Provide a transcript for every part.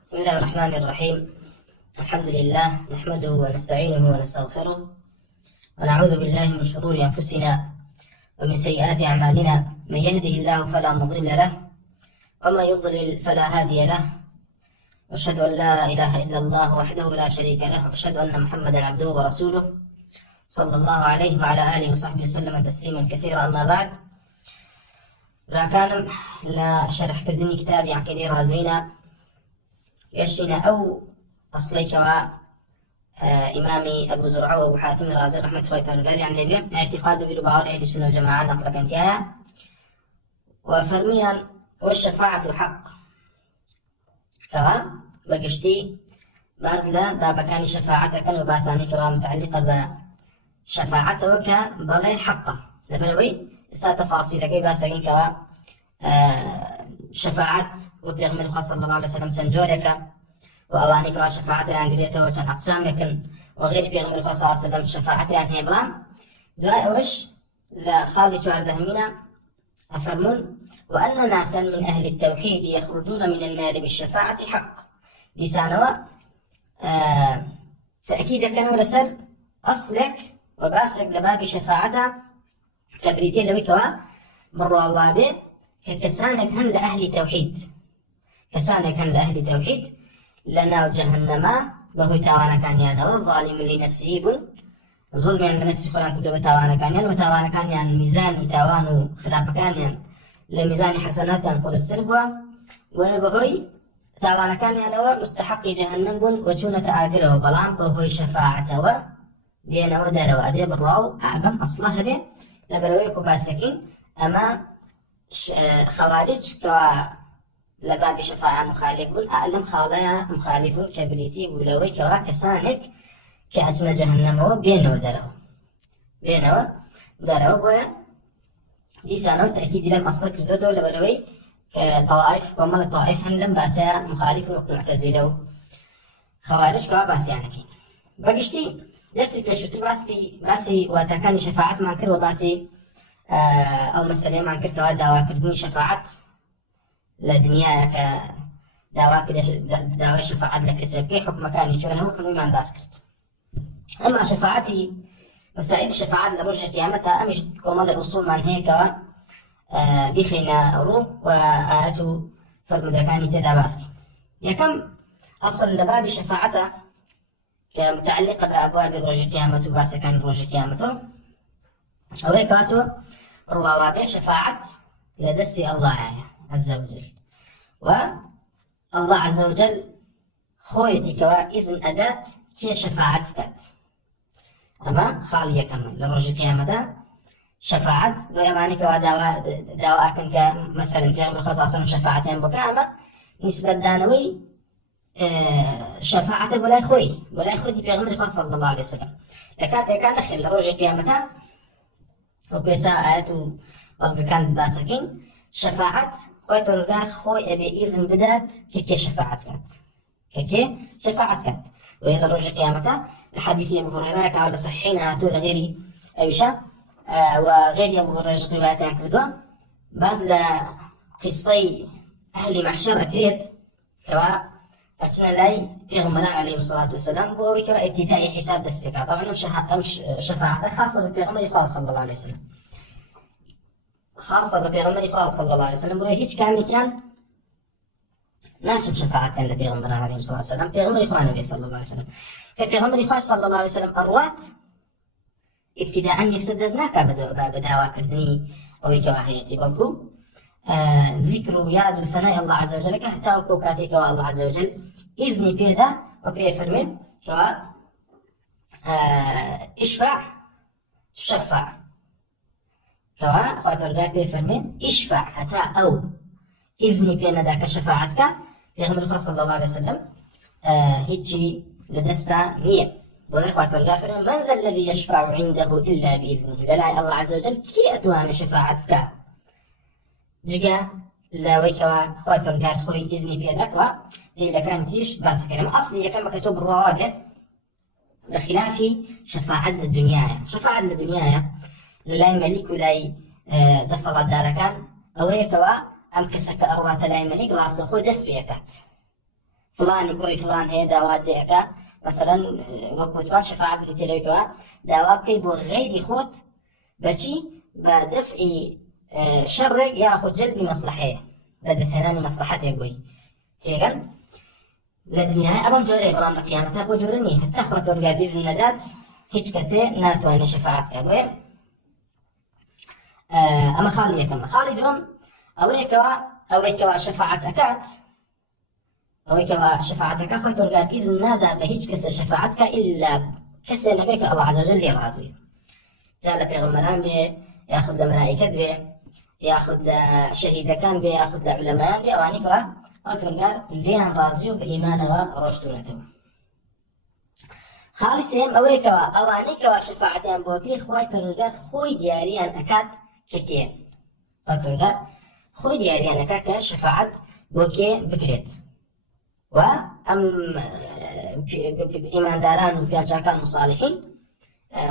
بسم الله الرحمن الرحيم. الحمد لله نحمده ونستعينه ونستغفره ونعوذ بالله من شرور أنفسنا ومن سيئات أعمالنا، من يهده الله فلا مضل له ومن يضلل فلا هادي له، وأشهد أن لا إله إلا الله وحده لا شريك له، وأشهد أن محمدا عبده ورسوله صلى الله عليه وعلى آله وصحبه وسلم تسليما كثيرا. أما بعد، راكانم لا شرح كردني كتابي عقيدة رازينا يشينا أو أصليك إمامي أبو زرعة وأبو حاتم الرازي رحمة الله تعالى عن ليبيا اعتقاد برباء أهل السنة والجماعة نفرق انتهاء وفرميا والشفاعة حق كوا بقشتي بازلا بابا كان شفاعتك وباساني كوا متعلقة بشفاعتك بغي حقه لبنوي سا تفاصيل كي باسقين كوا شفاعة وبيغمر صلى الله عليه وسلم سنجورك وأوانيك وشفاعة الأنجلية وشان أقسامك وغير بيغمر صلى الله عليه وسلم شفاعة الأنهي بلان دعاء وش لخالي شوار دهمنا أفرمون وأن ناسا من أهل التوحيد يخرجون من النار بالشفاعة حق دي سانوا تأكيد كانوا لسر أصلك وباسك لباب شفاعة كبريتين لوي كوا مروا الله به كسانك هن لأهل توحيد كسانك هن لأهل توحيد لنا جهنم وهو تاوانا كان يانا والظالم لنفسه بن ظلم عند نفسه فلان كده وتاوانا كان يانا وتاوانا كان يانا ميزان تاوانو خلاف كان يانا لميزان حسنات ينقل السربوة وبهوي تاوانا كان يانا مستحق جهنم بن وشونة آقره بلان وهو شفاعته دينا ودار وأبي بالراو أعبم أصلها به لبلويكو باسكين أما خوارج كوا لباب شفاعة مخالف أعلم خاضيا مخالف كبريتي ولوي كوا كسانك كأسنا جهنم وبينه ودره بويا دي سانو تأكيد لم أصلك ردوده لبلوي كطوائف ومال الطوائف هندم باسا مخالف ومعتزله خوارج كوا باسيانكين بقشتي درسي كشوتر باسي واتكاني شفاعة ما كر وباسي أو مسألة ما كر كوا دعوة كردني شفاعة لدنيا دعوة شفاعة لكسبكي حكم كاني شو أنا حكم ما نداسكت. أما شفاعتي مسائل الشفاعة لرجع قيامتها أمش كومال أصول من هيك بخينا روح وآتوا فالمدكاني تداباسكي يا كم أصل لباب شفاعته كمتعلقة بأبواب الرجع قيامته باسا كان رجع قيامته أو هيكاتو روابع شفاعة لدسي الله عز وجل والله عز وجل خويتي كوا إذن أداة كي شفاعتك أما خالية كمان لرجع قيامته شفاعة ويمانك ودواء كان مثلا في عمر خصاصا شفاعتين بكامة نسبة دانوي شفاعة ولا يخوي دي بيغمر صلى الله عليه وسلم لكانت كان أخي لرجع قيامته وكيسا آياته وابقى كانت باسكين شفاعة خوي برغار خوي أبي إذن بدات كي شفاعة كات وإلى رجع قيامته الحديث أبو هريرة كان صحيحين هاتوا لغيري أيشا وغير أبو هريرة رواياتين كردوا بس لقصي أهل محشر أكريت كوا أتنا لاي بيغمران عليه الصلاة والسلام وهو كوا ابتدائي حساب دسبكا طبعا مش شفاعة خاصة بالبيغمري خالص صلى الله عليه وسلم خاصة بالبيغمري خالص صلى الله عليه وسلم وهي هيك كامل كان ناشد شفاعة كان لبيغمران عليه الصلاة والسلام بيغمري خواه النبي صلى الله عليه وسلم كبيغمري خواه صلى الله عليه وسلم أروات ابتداء يستدزناك بدعوة كردني أو كواهيتي بلكو ذكر ياد وثناء الله عز وجل كحتى وكوكاتك الله عز وجل إذني بيدا وبيفرمي كوا اشفع تشفع كوا خواه برغار بيفرمي اشفع حتى أو إذني بين ذاك شفاعتك بيغمر صلى الله عليه وسلم هيجي لدستا نية بوي خواه برغار فرمي من ذا الذي يشفع عنده إلا بإذنه للا الله عز وجل كي أتوان شفاعتك جگە لەوەی خۆی پەروەردگار خۆی ئیزنی پێ دەکەوە دلیلەکانیش باس کردم ئەسڵی یەکەمە کە تۆ بڕواوە بێت بەخلافی شەفاعەت لە دنیایە شەفاعەت لە دنیایە لە لای مەلیک و لای دەسەڵاتدارەکان ئەوەیەکەوە ئەم کەسە کە ئەڕواتە لای مەلیک ڕاستەخۆی دەست پێ دەکات فلانی کوڕی فلان هەیە داوات دەکە مثلا وەکوتوان شەفاعەت بریتە لەوەیەوە داوا بکەی بۆ غەیری خۆت بەچی بە دەفعی شەڕێک یاخود جەلبی مەسلحەیە بەدەستهێنانی مەسلحەتێک بووی تێگەن لە دنیای ئەمەم جۆرەیە بەڵام لە قیامەتە بۆ جۆرە نیە هەتا خوا پەروەردگار بیزن نەدات هیچ کەسێ ناتوانێت شەفاعەت بکات بۆیە ئەمە خاڵی یەکەم خاڵی دووەم ئەوەیەکەوە شەفاعەت ئەکات ئەوەیەکەوە شەفاعەتەکە خۆی پەروەردگار بیزن نادا بە هیچ کەسە شەفاعەت کە ئیلا کەسێ نەبێت کە ئەڵڵا عەزە وەجەل لێ ڕازی جا لە پێغەمبەران بێ یاخود لە مەلائیکەت بێ یاخود لە شەهیدەکان بێ یاخود لە عولەمایان بێ ئەوانەی کەوا خۆی پەروەردگار لێیان ڕازی و بە ئیمانەوە ڕۆشتوونەتەوە خاڵی سێم ئەوەیەکەوە ئەوانەی کەوا شەفاعەتیان بۆ کردی خۆی پەروەردگار خۆی دیارییان ئەکات کە کێن خۆی پەروەردگار خۆی دیارییان ئەکات کە شەفاعەت بۆ کێ بکرێت و ئەم ئیمانداران و پیاچاکان و صالحین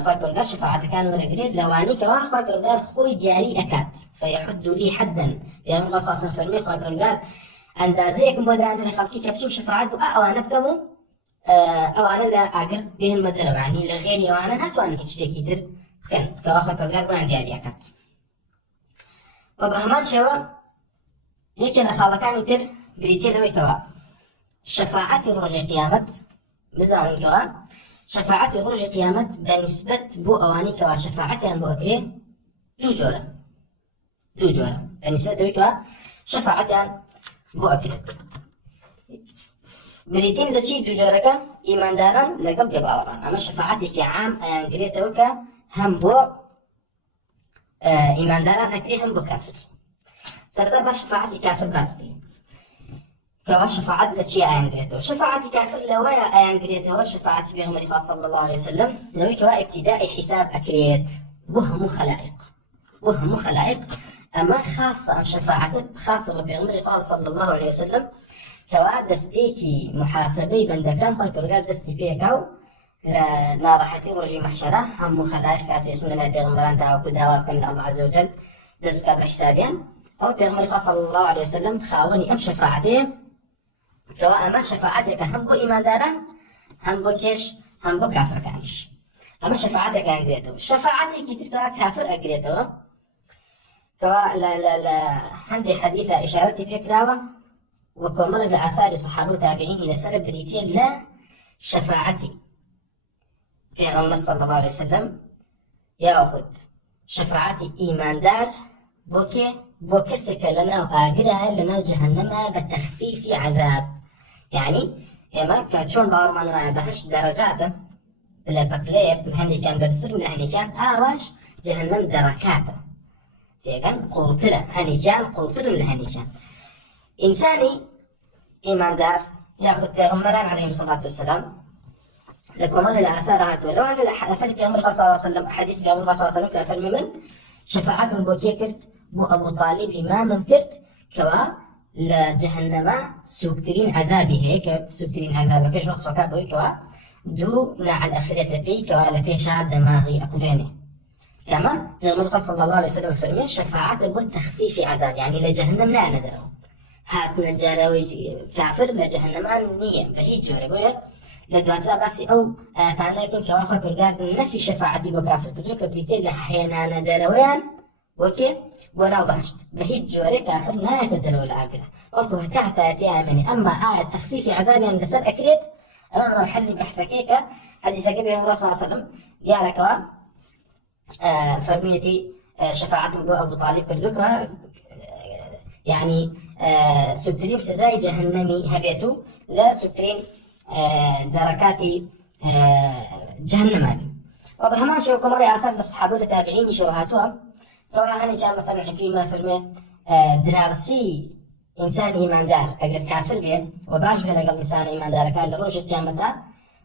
خۆی پەروەردگار شەفاعەتەکان وەرەگرێت لەوانەی کەوا خۆی پەروەردگار خۆی دیاری ئەکات فەیەحد لی حەدەن پێغەمبەر صلی الله علیه و سلم فەرمووی خۆی پەروەردگار ئەندازەیەکم بۆ دانا لە خەڵکی کە بچم شەفاعەت بۆ ئەوانە بکەم و ئەوانە لە ئاگر بێنمە دەرەوە یعنی لە غێری ئەوانە ناتوانن هیچ شتێکی تر بکەن کەوا خۆی پەروەردگار بۆیان دیاری ئەکات و بە هەمان شێوە یەکێ لە خاڵەکانی تر بریتیە لەوەیەوە شەفاعەتی ڕۆژی قیامەت بزاننەوە شەفاعەتی ڕۆژی قیامەت بەنسبەت بۆ ئەوانەی کەوا شەفاعەتیان بۆ ئەکرێ دوو جۆرە بەنسبەت ئەوەی شەفاعەتیان بۆ ئەکرێت بریتین لە چی دوو جۆرەکە ئیمانداران لەگەڵ بێباوەڕان ئەمە شەفاعەتێکی عام ئەیانگرێتەوە کە هەم بۆ ئیمانداران ئەکرێ هەم بۆ کافر سەرەتا با شەفاعەتی کافر باس بکەین کەوا شەفاعەت لە چی ئەیانگرێتەوە شەفاعەتی کافر لەوەیە ئەیانگرێتەوە شەفاعەتی پێغەمبەری خوا صلی الله عليه وسلم لەوەی کەوا ئیبتیدائی حیساب ئەکرێت بۆ هەموو خەلائق ئەمە خاصە ئەم شەفاعەتە خاصە بە پێغەمبەری خوا صلی الله عليه وسلم کەوا دەستپێکی محاسبەی بەندەکان خۆی پەروەردگار دەستی پێکا و لە ناڕەحەتی ڕۆژی مەحشەرە هەموو خەلائق کاتێشن لەلای پێغەمبەران تاوەکو داوا بکەن لە ئەڵڵا عەزە وەجەل دەست بکات بە حیسابیان ئەو پێغەمبەری خوا صلی الله عليه وسلم خاوەنی ئەم شەفاعەتەیە کەوا ئەمە شەفاعەتێکە هەم بۆ ئیمانداران هەم بۆ کێش هەم بۆ کافرەکانیش ئەمە شەفاعەتێک ئەگرێتەوە شەفاعەتێکی ترکەوە کافر ئەگرێتەوە کەوا لە هەندێک حەدیثە ئیشارەتی پێکراوە وكمل لآثار الصحابة والتابعين إلى سر بريتين لا شفاعتي في غمر صلى الله عليه وسلم يأخذ شفاعتي إيمان دار بوكسك لنا وآقرها لنا جهنم بتخفيف عذاب يعني إما كاتشون بارمان بهش درجاته بلا بقليب هني كان برسر هني كان آواش جهنم دركاته تيجان قلتله هني كان قلتله هني كان إنساني إيمان دار يأخذ پیغمبران عليهم الصلاة والسلام لكم أن الآثار هاتوا لو أن الآثار پیغمبر صلى الله عليه وسلم حديث پیغمبر صلى الله عليه وسلم كأثر من شفاعة بو كيكرت بو أبو طالب إمام كرت كوا لجهنم سوكترين عذابي هيك سوكترين عذابي كيش وصفك أبوي كوا دو نع الأخرية بي كوا لبيشا دماغي أكليني كما پیغمبر صلى الله عليه وسلم فرمي شفاعة بو تخفيف عذاب يعني لجهنم لا ندره هاتنا جاروي كافر لجهنمان نية بهيج جوري بويا لدواتلا باسي أو تعنيكن كوافر برقاد نفي شفاعتي بكافر كدوك بريتين لحيانا درويان وكي ولاو بهشت بهيج جوري كافر لا يتدلو العاقلة ولكو هتاهتا يتيامني أما آية تخفيف عذابي عند سر أكريت أمام محل بحثكيكا حديث قبل الرسول صلى الله عليه وسلم قال كوا فرميتي شفاعة أبو طالب كردوك يعني سبترين سزاي جهنمي هبيتو لا سبترين دركاتي جهنم وبهمان شو كمالي آثار الصحابة التابعين شوهاتوها كواهني كان مثلا عكريمة فرمي دراسي إنسان إيمان دار أجر كافر به وباش به لقل إنسان إيمان دار كان لروش القيامة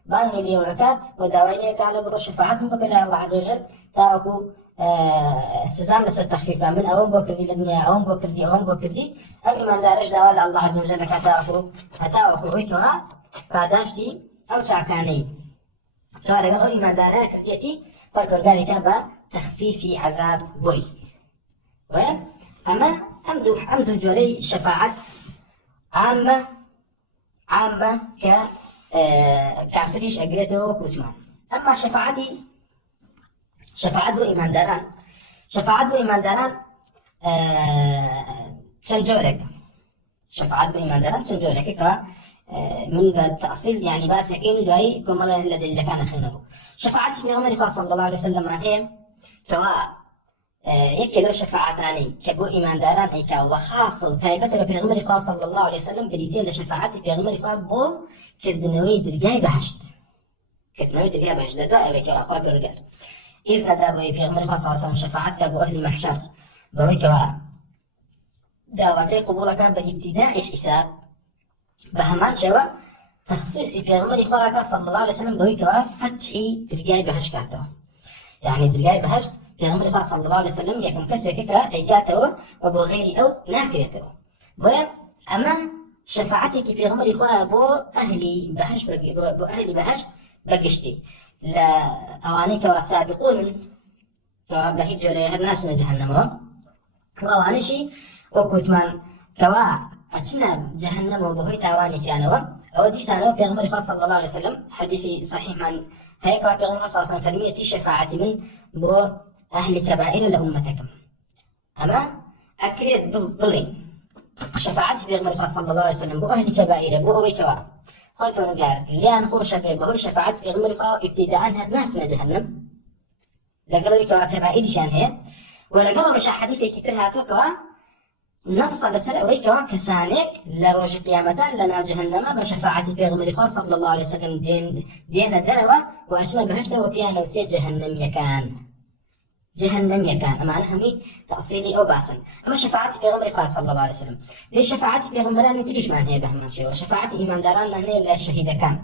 باني لي وكات وداويني كان بروش شفاعتهم بكلا الله عز وجل تاوكو سزام لسر تخفيفا من أوم بوكردي لدنيا أوم بوكردي أم إيمان دارش داوال الله عز وجل هتاوكو ويكوا قاداشتي أو شاكاني كوا لقل أو إيمان دارا كرديتي فالكورغاني كابا تخفيف عذاب بوي أما أمدو جوري شفاعة عامة كافريش أجريته وكوتمان. أما شفاعت بو إيمان داران شنجورك شفاعت بو إيمان داران شنجورك من التأصيل يعني باسكين دعي كما الذي اللي كان خيره. شفاعت في غمر صلى الله عليه وسلم هي كوا يكلو شفاعتاني كبو إيمان داران أي كوا وخاصة وتايبة بغمر صلى الله عليه وسلم بريتين لشفاعت بغمر بو كردنوي درجاي بهشت دعاء بك أخوة برجال إذ ندابوا بغمر صلى الله عليه وسلم شفاعت كبو أهل محشر بوي كوا دعوة قبولك بابتداء حساب بهمان شوا تخصيصي بيغمري خوراك صلى الله عليه وسلم بوي كوا فتحي درجاي بهشت كاتو يعني درجاي بهشت بيغمري صلى الله عليه وسلم يكون كسكك أي كاتو وبو غيري أو ناكريتو بوي أما شفاعتك بيغمري خورا بو أهلي بهشت بو أهلي بهشت بقشتي لا أواني كوا سابقون كوا بهيج جوري الناس جهنم وأواني شي وكوتمان كوا أتنا جهنم وبهوي تاواني كانوا أو دي سانو بيغمر صلى الله عليه وسلم حديثي صحيح من هيك بيغمر صلى الله عليه وسلم فرميتي شفاعة من بو أهل كبائر لأمتكم أما أكريد بلي شفاعة بيغمر صلى الله عليه وسلم بو أهل كبائر بو هوي كوا خلف رجال لأن خوش بهوي شفاعة بيغمر ابتداء هالناس جهنم لقلوا كوا كبائر شان هي ولقلوا بشا حديثي كتير هاتو كوا نص لسلا ويكوا كسانك لروج قيامته لنا جهنم بشفاعة بيغمر صلى الله عليه وسلم دين دروة وأشنا بهشته وبيانا وتي جهنم يكان أما أنا همي تأصيلي أو باسن. أما شفاعة بيغمر صلى الله عليه وسلم ليش شفاعة بيغمران نتيجة ما هي بهمان شيء وشفاعة إيمان داران ما هي إلا الشهيد كان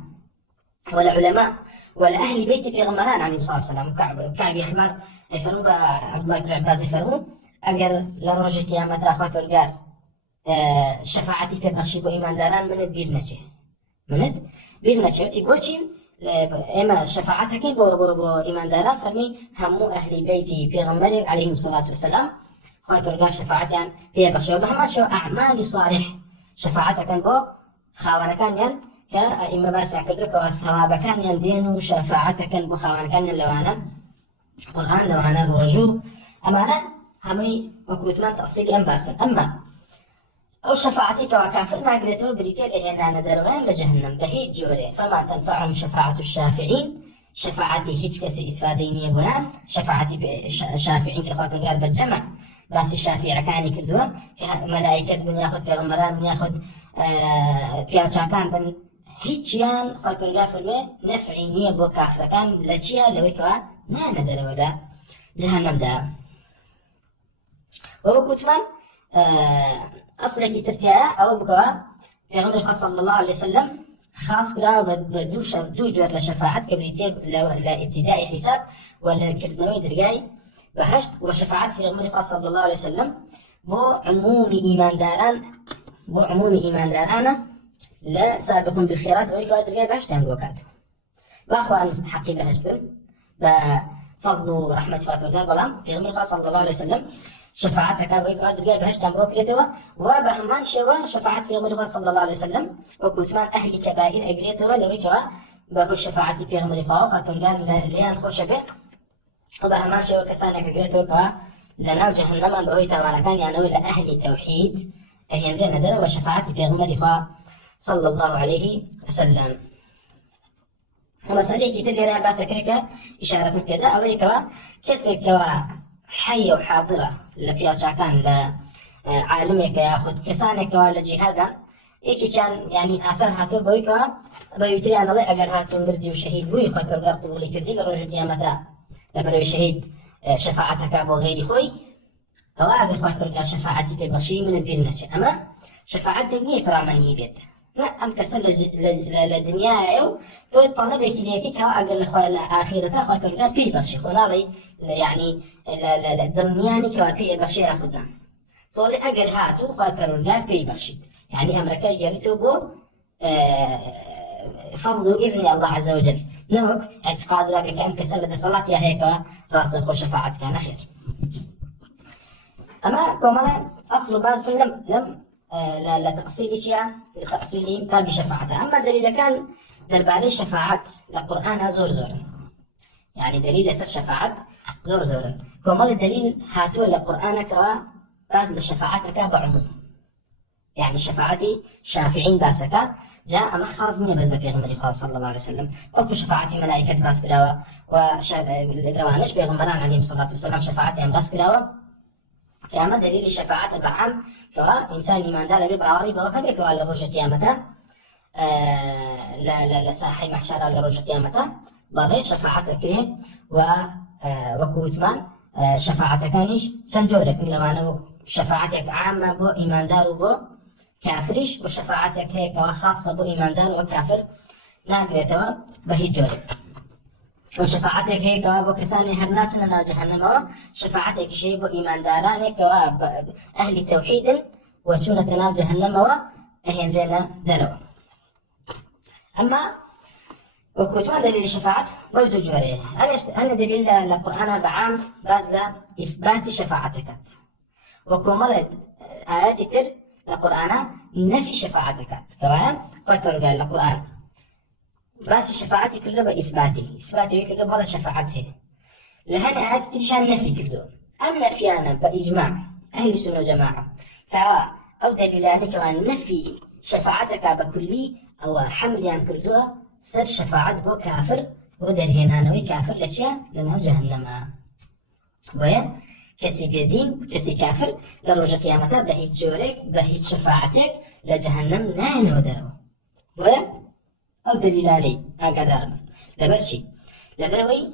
ولا علماء ولا أهل بيت بيغمران عليه الصلاة والسلام كعب أحبار يفرمون عبد الله بن عباس يفرمون أجر لروج قيامة أخوة برجال شفاعتي في بخشي بو إيمان داران مند بيرنتشي وتي إما شفاعتك بو إيمان داران فرمي همو أهل بيتي في غمر عليهم الصلاة والسلام أخوة برجال شفاعتان في بخشي وبهما شو أعمال صالح شفاعتك بو خاوانا كان ين كإما بس أكردك والثواب كان يندين وشفاعتك بو خاوانا كان لوانا قرآن لوانا الرجوع أمانا همي وكوتمان تأصيلي أنباسا أما أو شفاعتك وكافر ما قلته بريتيل إهنا ندروين لجهنم بهيج جوري فما تنفعهم شفاعة الشافعين شفاعتي هيج كسي إسفادين يبوان شفاعتي شافعين كخوات القلب الجمع بس الشافعي كاني كردوان ملائكة من ياخد بيغمران من ياخد بيوتشاكان بن هيج يان خوات القلب فرمي نفعيني بو كافر كان لچيا لويكوا نا ندرو دا جهنم دا وكوتمان أصلك ترتيا أو بقى بيغمر صلى الله عليه وسلم خاص بلا بدوجر لشفاعة كبريتين لابتداء حساب ولا كردنوي درجاي بهشت وشفاعة بيغمر صلى الله عليه وسلم بو عموم إيمان داران لا سابقون بالخيرات ويقعد درجاي بهشت عند وقت وأخوة المستحقين بهشت بفضل ورحمة الله بلام بيغمر صلى الله عليه وسلم شفاعتك ويقعد درجاي بهشت عند وقتوا وبهمان شوا شفاعة بيغمر صلى الله عليه وسلم وكوتمان أهل كبائر أجريتوا لويكوا بهو شفاعة بيغمر فقال ليان خوش به وبهمان شوا كسانك أجريتوا لنا جهنم بهو توانا كان يعني لأهل التوحيد أهين لنا در وشفاعة بيغمر صلى الله عليه وسلم ومسألة كتير لنا باسكرك إشارة كذا أويكوا كسكوا حية وحاضرة لبيوتشاكان لعالمك ياخد كسانك ولا جهادا إيكي كان يعني آثار هاتو بويكوا بيوتري أنا لا أجر هاتو مردي وشهيد بوي خوي برقار قبولي كردي بروج القيامة لبروي شهيد شفاعتك أبو غيري خوي أو أجر خوي برقار شفاعتي ببخشي من البيرنتش أما شفاعتك مية كراما نيبت لا أم كسل للدنيا أو طلبك ليك كوا أقل آخرته خوي برقار بيبخشي خنالي يعني الدنياني كوا بيبخشي أخذنا طول أجر هاتو خوي برقار بيبخشي يعني أمريكا جريتو بو فضل إذن الله عز وجل نوك اعتقاد لك أم كسلة صلاة يا هيك راس الخو شفاعة كان خير أما كمالا أصل باز لم لا تقصير شيء لتقصير باب شفاعته. أما دليل كان درباري شفاعات لقرآن زور يعني دليل لسر شفاعات زور كمال الدليل هاتوا لقرآن كوا باز لشفاعتك بعموم يعني شفاعتي شافعين باسك جاء أما خاصني بس بيغمر خاص صلى الله عليه وسلم وكل شفاعتي ملائكة باس كلاوة وشفاعتش بيغمران عليهم الصلاة والسلام شفاعتي أم باس كلاوة كما دليل شفاعة بعام كوا إنسان إيمان دار ببعاري بوكبه كوا لرجع قيامته لا ساحي محشر لرجع قيامته بغير شفاعة كريم وكوتمان شفاعة كانش تنجولك من لوانه شفاعتك عامة بو إيمان دار وبو كافرش وشفاعتك هيك خاصة بو إيمان دار وكافر ناقريتوا بهي جولك وشفاعتك هيك بو كساني هرناسنا نا جهنم شفاعتك شيء بو إيمان دارانك أهل توحيد وسنة نا جهنم وأهل رينا دروا أما وكوتمان دليل الشفاعة برضو جوري أنا دليل القرآن بعام باز إثبات شفاعتك وكملت آيات تر القرآن نفي شفاعتك تمام قال القرآن بس شفاعتي كله بإثباتي كله بلا شفاعته لهن آيات ترشان نفي كله أم نفيانا بإجماع أهل السنة والجماعة كوا أو دليلان كمان نفي شفاعتك بكلي أو حمليان كردوه سر شفاعت بو كافر ودرهنانوي كافر لشيا لأنه جهنم ويا كسي بيدين كسي كافر لرجع قيامته بهيت جورك بهيت شفاعتك لجهنم نهن ودرو ويا أو دليلاني أقدر لبرشي لبروي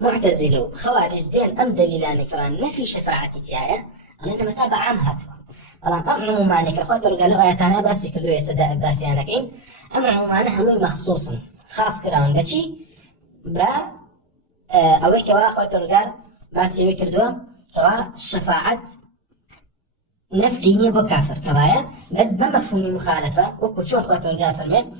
معتزلو خوارج دين أم دليلاني كمان نفي شفاعتي تيايا لأن متابع عام هاتوا والله أم عمومانك أخوات قالوا آياتنا باسي كردو يسداء باسيانك إن أم عمومانها هم مخصوصا خاص كراون بشي با أوي كوا أخوات قال باسي وكردو كوا شفاعة نفعيني بكافر كوايا بد بمفهوم المخالفة وكتشور أخوات قال فرمي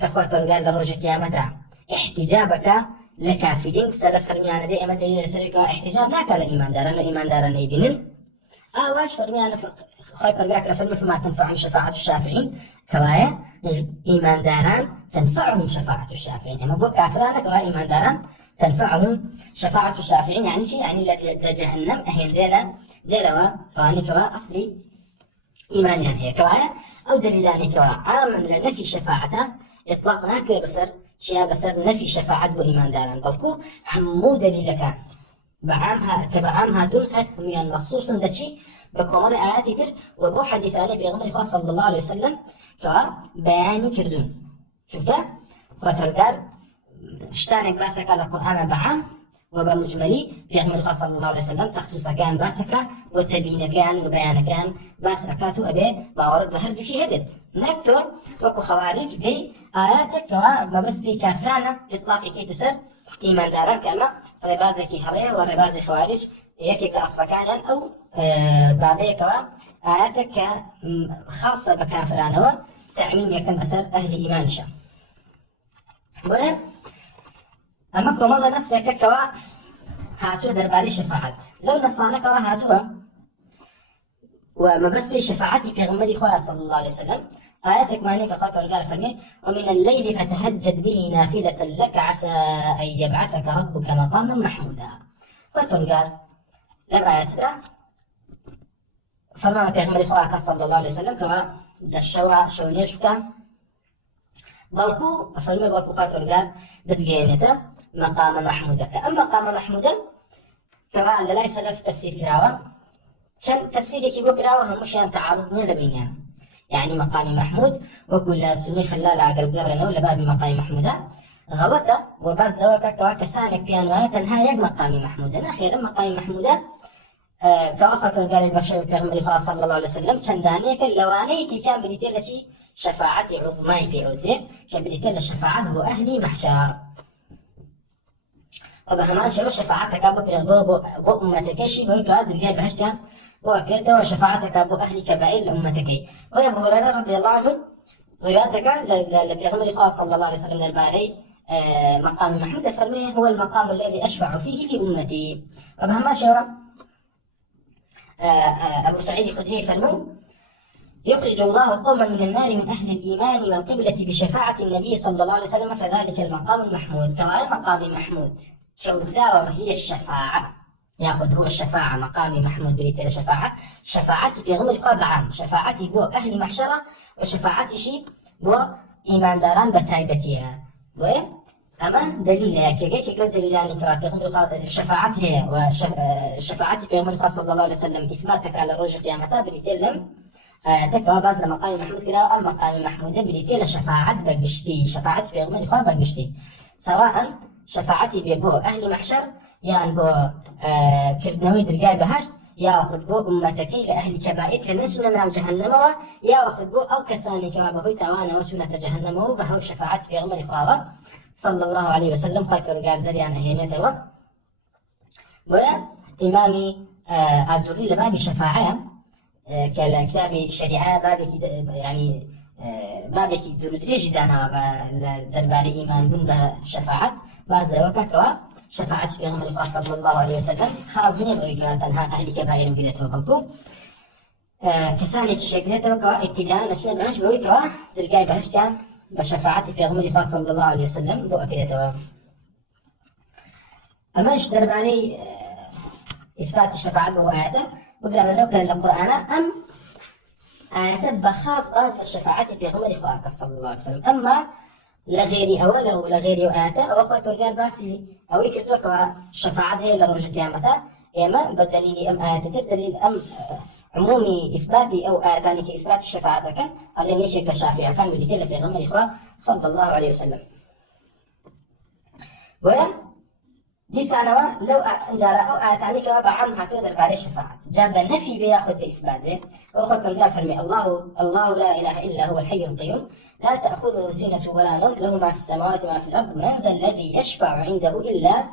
كأخوات قال لرجع قيامته احتجابك لكافرين سلف فرميانا دي أما دليل سرقة احتجاب ناكا لإيمان دارنا إيمان دارنا يبينن واش فرميانا خايب رجعك لفرمي فما تنفعهم شفاعة الشافعين كوايا إيمان داران تنفعهم شفاعة الشافعين أما بو كافران كوايا إيمان داران تنفعهم شفاعة الشافعين يعني شيء يعني لجهنم أهين لينا دلوا فاني كوا أصلي إيمانيان هي كوايا أو دليلاني كوا عاما لنفي شفاعته إطلاق ناكل بسر شيا بسر نفي شفاعة بو إيمان داران بلكو همو دليل كان كبعامها دون هم يعني مخصوصا دشي بكمال آيات تر وبو حديث عليه بيغمر خاص صلى الله عليه وسلم كبياني كردون شوفك فترقار اشتانك باسك على القرآن بعام وبمجملي بيغمر خاص صلى الله عليه وسلم تخصيص كان باسك وتبين كان وبيان كان باسكاتو أبي باورد بهرد في هبت نكتو وكو خوارج بي آياتك ما بس بي كافرانا إطلاقي كي تسر إيمان داران كما ربازكي هلية وربازي خوارج يكيك أصلا كان أو بابيك آياتك خاصة بكافران وتعميم يكن أسر أهل إيمان شام وين أما كم الله نسيك كوا هاتوا درباري شفاعت لو نصانك هاتوا وما بس بشفاعتي في غمري خواه صلى الله عليه وسلم آياتك معنيك أخوك قال فرمي ومن الليل فتهجد به نافلة لك عسى أن يبعثك ربك مقاما محمودا وقال لم آياتك فرما في غمري خواه صلى الله عليه وسلم كوا دشوا شونيشك بلكو فرمي بلكو خواه قال بتجينته مقام محمودك أما مقام محمودا كما لا يسلف تفسير كراوة شن تفسيرك يقول كراوة هم مشان تعارضني لبينها يعني مقام محمود وكل سني خلال عقرب قرنه لباب مقام محمودا غلطة وبس دوك كوا كسانك بيانوها تنهاية مقام محمودا أخيرا مقام محمودا كوافق قال البشر بيغمر صلى الله عليه وسلم شنداني كاللواني كي كان بريتيل شي شفاعة عظمى في أوتي كبريتيل شفاعة بو أهلي محشار وبهمان شو شفاعتك بو أمتك شي بو كادر جاي بهشتها بو أكلته وشفاعتك بو أهل كبائر أمتك ويا أبو هريرة رضي الله عنه رواياتك لبيغمر صلى الله عليه وسلم الباري مقام محمود فرميه هو المقام الذي أشفع فيه لأمتي وبهمان شو أبو سعيد الخدري فرموا: يخرج الله قوما من النار من أهل الإيمان والقبلة بشفاعة النبي صلى الله عليه وسلم فذلك المقام المحمود. كواي مقام محمود كوثا وهي الشفاعة، ياخذ هو الشفاعة مقام محمود بريت شفاعة. شفاعتي في غمر خواب عام، شفاعتي بو أهل محشرة، وشفاعتي شي بو إيمان داران بتايبتيها. أما دليل كيف دليلان كوا في الشفاعة هي وشفاعتي في غمر صلى الله عليه وسلم إثباتك على الرجل قيامته بريت لم تكوا باز لمقام محمود كلا، أما مقام محمود بريت لشفاعة بقشتي، شفاعتي في غمر خواب بقشتي، سواء شفاعتي بيبو أهل محشر يعني بو كردنوي درقاي بهشت، ياخذ بو أمتكي لأهل كبائر كنسنا ناو جهنم، ياخذ بو أو كساني كوا بهوي توانا وشونة جهنم وبهو شفاعة في غمر خواب صلى الله عليه وسلم. خايف رقال دريان هينيتوا ولا إمامي الدري لباب شفاعة كالكتاب شريعة بابك يعني بابك درودريج دانا درباري إيمان بن بها شفاعة باز دوكا كوا شفاعة في غمر صلى الله عليه وسلم خرزني بويقنا تنها أهل كبائر وقلته وقلتو كساني كشكلته وكوا ابتداء نشنا بعش بويقوا درقاي بهشتان بشفاعة في غمر صلى الله عليه وسلم بو أكلته. أماش درباري إثبات الشفاعة بو آياته وقال لو كان القرآن أم آياته بخاص باز للشفاعة في غمر خواك صلى الله عليه وسلم، أما لغيري أولا ولا غيري آياته أو أخوة برقال باسي أو يكتبك شفاعة هي لرجل قيامته إما بدليل أم آياته دليل أم عمومي إثباتي أو آياتاني كإثبات الشفاعة كان اللي يشك الشافعي كان بديتيل في غمر إخوة صلى الله عليه وسلم. دي سنوات لو جاء آياتاني كوابا عام هاتو درباري شفاعة جاب النفي بياخذ بإثبات به وأخذ برقال فرمي الله لا إله إلا هو الحي القيوم لا تأخذه سنة ولا نوم له ما في السماوات وما في الأرض من ذا الذي يشفع عنده إلا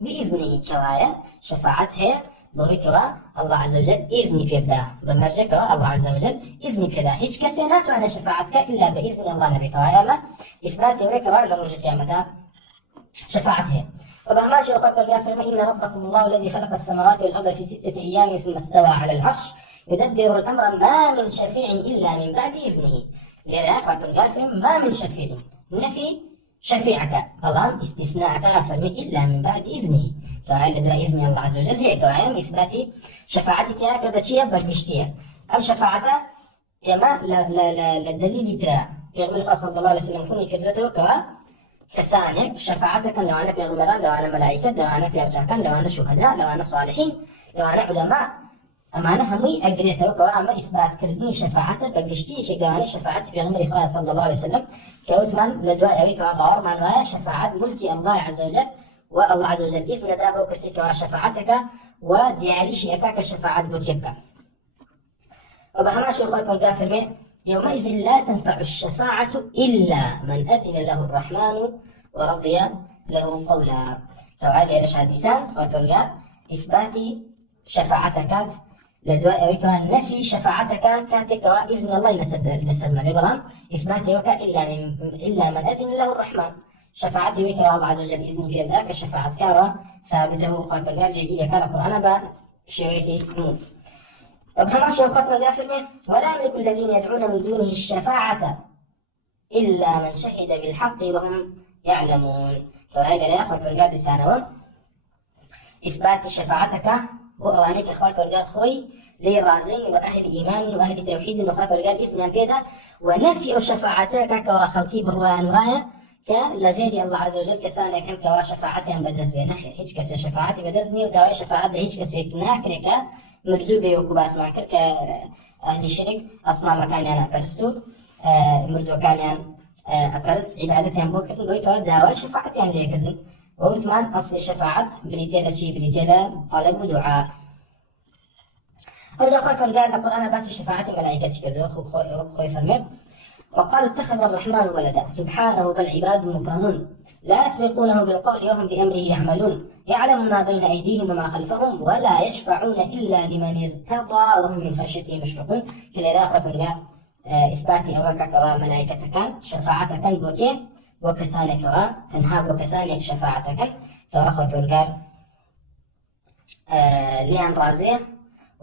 بإذنه. كوايا شفاعة هي بوي كوا الله عز وجل إذني في إبداع بمرجع كوا الله عز وجل إذني في إبداع هيك كسينات على شفاعتك إلا بإذن الله نبي كوايا ما إثبات هو كوا لرجع قيامته شفاعته. وبهماش وقال برقال فرمي إن ربكم الله الذي خلق السماوات والأرض في 6 أيام ثم استوى على العرش يدبر الأمر ما من شفيع إلا من بعد إذنه. لذا برقال فرمي ما من شفيع نفي شفيعك الله استثناءك فرمي إلا من بعد إذنه. كوايا لدوا إذن الله عز وجل هي كوايا إثباتي شفاعتي تياك بتشيا بقشتيا أم شفاعته يما للدليل ترى يغمر صلى الله عليه وسلم كوني كردته كوا كسانك شفاعتك لو أنا بيغمران لو أنا ملائكة لو أنا بيرجعكن لو أنا شهداء لو أنا صالحين لو أنا علماء أمانة همي أجريته وكوا أما إثبات كردني شفاعته بقشتي في جوانب شفاعة بيغمر صلى الله عليه وسلم كوتمن لدواء أوي كوا باور من ويا شفاعة ملكي الله عز وجل والله عز وجل إذن دابو كسي كوا شفاعتك ودياري شيئك كشفاعة بوكيبك. وبهما شو خوي برقال فرمي يومئذ لا تنفع الشفاعة إلا من أذن له الرحمن ورضي له قولا. كواعي ليش حديثان خوي برقال إثباتي شفاعتك لدواء وكان نفي شفاعتك كاتك وإذن الله ينسب مريبلا إثباتي وكا إلا من أذن له الرحمن شفاعتي وكا الله عز وجل إذن في ذاك الشفاعة كوا ثابته خوي برقال جديدة كان القرآن بشوية مو. وكما شوفت برقال فرمي ولا يملك الذين يدعون من دونه الشفاعة إلا من شهد بالحق وهم يعلمون. فهذا لا يخوي برقال السنوات إثبات شفاعتك وأوانيك أخوي برقال خوي لي رازين وأهل إيمان وأهل توحيد وأخوي برقال إثنان بيدا ونفي شفاعتك كواخلقي بروان غاية كلغير الله عز وجل كسانة كان كوا شفاعتي بدز بين أخي هيك كسي شفاعتي بدزني وداوي شفاعة هيك كسي ناكرك مردوبة وكباس معكر كأهل الشرك أصلا مكان أنا برستو مردو كان أبرست عبادتي أن بوكرن بوي كوا داوي شفاعتي أن ليكردن وكمان أصل شفاعة بريتيلا شي بريتيلا طلب ودعاء. أرجع أخوي قال القرآن بس شفاعة ملائكة كردو خوي فرمي وقالوا اتخذ الرحمن ولدا سبحانه بل عباد مكرمون لا يسبقونه بالقول وهم بأمره يعملون يعلم ما بين أيديهم وما خلفهم ولا يشفعون إلا لمن ارتضى وهم من خشيته مشفقون. كلا لا خبر إثباتي أوكا كوا ملائكة كان شفاعة كان بوكي وكسانك كوا تنهاب وكسانك شفاعة كان كوا خبر ليان رازية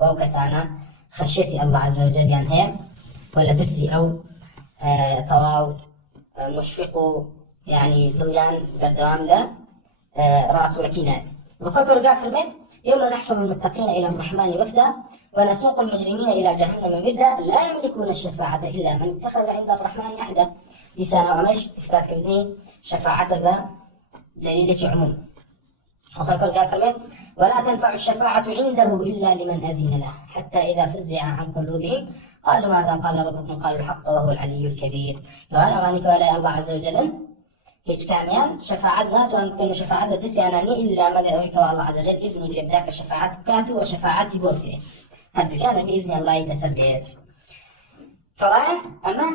وأو كسانا خشيتي الله عز وجل يعني هي ولا درسي أو طواو مشفقو يعني ضليان بردوام لا رأس مكينة. وخبر قافر من يوم نحشر المتقين إلى الرحمن وفدا ونسوق المجرمين إلى جهنم وردا لا يملكون الشفاعة إلا من اتخذ عند الرحمن عهدا. لسان ومش إثبات كردني شفاعة بدليلك عموم. وخبر قافر من ولا تنفع الشفاعة عنده إلا لمن أذن له حتى إذا فزع عن قلوبهم قالوا ماذا قال ربكم قالوا الحق وهو العلي الكبير. قال أغانيك ولا الله عز وجل هيج كاميان شفاعتنا تمكن شفاعة دسياناني إلا ما قالوا الله عز وجل إذني بيبداك الشفاعات كاتو وشفاعاتي بوكري هذا كان بإذن الله يتسبيت. فلا أما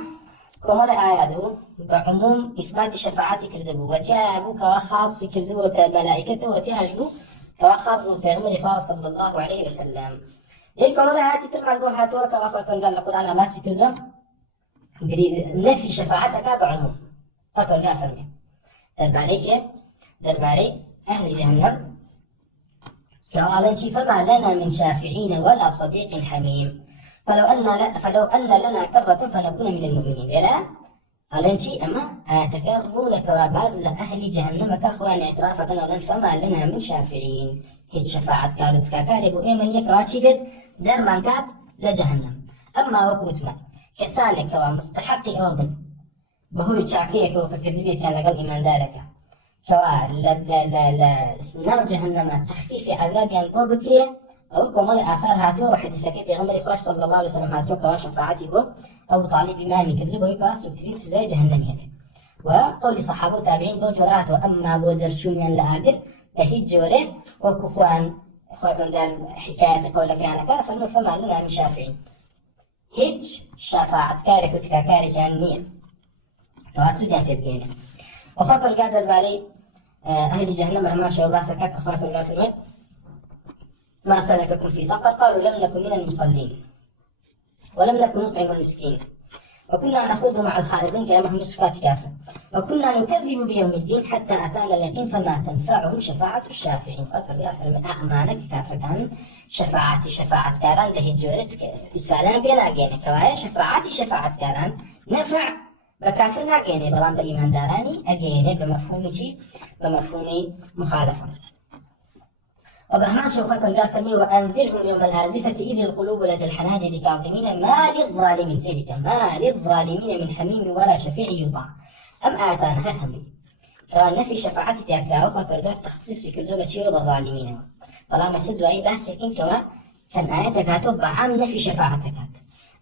كمال آياته بعموم إثبات شفاعات كردبو وتيابو كخاص كردبو كملائكته وتياجبو كخاص ببيغمر صلى الله عليه وسلم. إيه كمال آياتي ترمى نقول هاتوا كوافق قال القرآن ما سكردو نفي شفاعتك بعموم فقال قال فرمي درباري أهل جهنم قالن فما لنا من شافعين ولا صديق حميم فلو أن لنا كرة فنكون من المؤمنين. لا قالن أما تكررون كواباز لأهل جهنم كأخوان اعترافك قالن فما لنا من شافعين هيك شفاعة كارت كاكارب وإيمن يكواتي بيت درمان كات لجهنم. أما وكوتما كسالك ومستحق أوبن بهوي شاكيك وككذبيت على قلب إيمان دارك كوا لا نار جهنم تخفيف عذاب ينقو بكريه أو كمال آثار هاتو وحديثك بيغمر إخراج صلى الله عليه وسلم هاتو كوا شفاعتي بو أو طالب إمامي كذبه كوا سوتريس زي جهنمي وقول صحابه تابعين بو جرات وأما بو درشونيا لآدر بهيج جوري وكفوان خبر قال حكاية قولك أنا كافر فما لنا من شافعين هيج شفاعة كارك وتكاكارك يعني واسوديان تبقينه. وخبر قاد الباري أهل جهنم ما شاء الله سكاك خبر قافر ما سلككم في سقر قالوا لم نكن من المصلين ولم نكن نطعم المسكين وكنا نخوض مع الخائضين كلامهم صفات كافر وكنا نكذب بيوم الدين حتى أتانا اليقين فما تنفعهم شفاعة الشافعين. خبر قافر من أعمانك كافر كان شفاعة كاران له جورت إسفادان بينا أجيني كوايا شفاعة كاران نفع بكافر ناقيني بلان بإيمان داراني أجيني بمفهوم مخالفة. وبهمان شوف قال فرمي وأنذرهم يوم الآزفة إذ القلوب لدى الحناجر كاظمين ما للظالمين سيرك ما للظالمين من حميم ولا شفيع يطاع. أم آتانا همي كان نفي شفاعة تأكلا وخبر تخصيص كل بشير بالظالمين ولا مسد أي بحث كن كوا شن آياتك هتوب عام نفي شفاعتك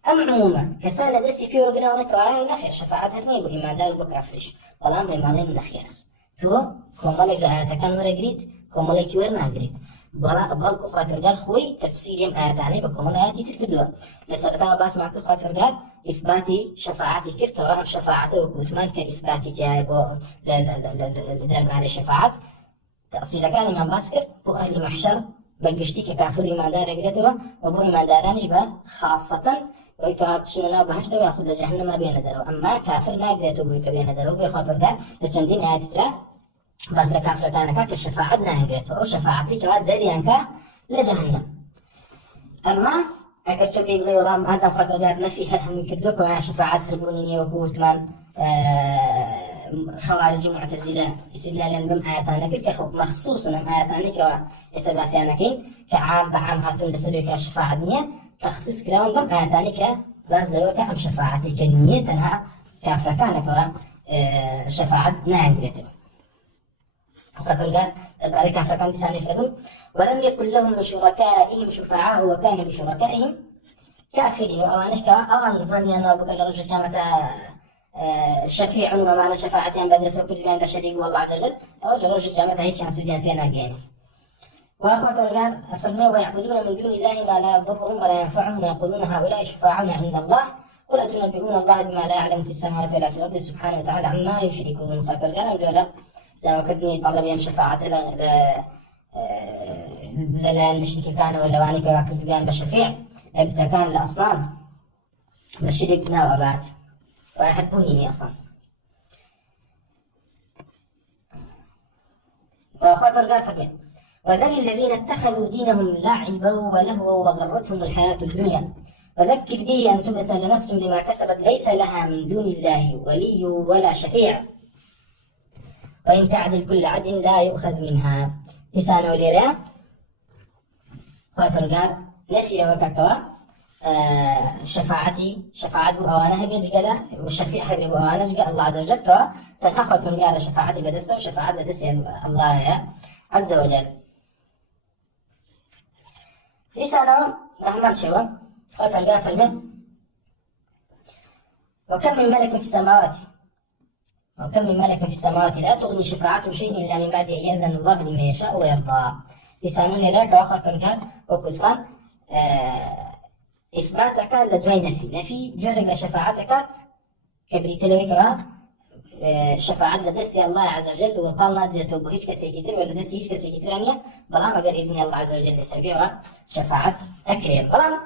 أم عموما كسانة دسي في وقرانا كوايا نخير شفاعة هرني وإما دار بكافرش ولا بإيمانين نخير كومالك لآياتك ورا قريت كومالك ورنا قريت بلكو خاطر قال خوي تفسير يم آيات عليه بكمل آياتي تركدوا لسقطها باس معك خاطر قال إثباتي شفاعتي كرك وهم شفاعته وكتمان كإثباتي تايبو لدرب على شفاعات تأصيل كان إمام باسكر بو أهل محشر بقشتي ككافر ما دار قريتوا وبو ما دارانش خاصة ويكاب شننا بهشتوا ويأخذ جهنم بين درو أما كافر ما قريتوا بو بين درو بخاطر قال لتشندين آيات ترى بس لكافر كان كشفاعة نانجته أو شفاعتي كواد دريانك لجهنم. أما أكر تبي لي ورام هذا خبر نفي هم كدوك وشفاعات هربوني وقوت من خوارج معتزلة استدلالا بم آياتنا كل مخصوصا بم آياتنا كسباسيانكين كعام بعام هاتون لسبيك شفاعة نية تخصيص كلام بم آياتنا بس لوك أم شفاعتي كنية تنها كافر كان شفاعة نانجته. خبر قال الباري كافر كان لسان يفعلون ولم يكن لهم من شركائهم شفعاء وكان بشركائهم كافرين وأوانش أوان ظنيا وبك الرجل كانت شفيع وما أنا شفاعتين بعد سوكل بين بشري والله عز وجل أو الرجل كانت هيك عن سوديان بينا جاني. وخبر قال فرموا ويعبدون من دون الله ما لا يضرهم ولا ينفعهم ويقولون هؤلاء شفاعنا عند الله قل أتنبئون الله بما لا يعلم في السماوات ولا في الأرض سبحانه وتعالى عما يشركون. خبر قال جولا لو كدني طلب يم شفاعة لا المشرك كان ولا واني كواكب بيان بشفيع ابتكان لأصنام مشركنا وبات ويحبوني أصلا. وخبر قال فرمي وذل الذين اتخذوا دينهم لعبا ولهوا وغرتهم الحياة الدنيا وذكر به أن تبسل نفس بما كسبت ليس لها من دون الله ولي ولا شفيع وإن تعدل كل عدل لا يؤخذ منها. لسانه ليريا خوي فرقار نفي وكاكوا شفاعتي شفاعة بوانا هبي جقلا والشفيع هبي بوانا جقلا الله عز وجل كوا تنها خوي فرقار شفاعتي بدسته وشفاعة بدس الله عز وجل. لسانه مهما شوى خوي فرقار فرمي وكم من ملك في السماوات لا تغني شفاعته شيء إلا من بعد أن يأذن الله لمن يشاء ويرضى. لسانه لذلك وخوي فرقار وكتمان إثباتك لدوي نفي جرق شفاعتك كبريت لك شفاعة لدسي الله عز وجل وقال نادر توبه كسي كتير ولا دسي كسي كتير عنيا بلام أقل إذن الله عز وجل لسربيها شفاعة أكرم بلام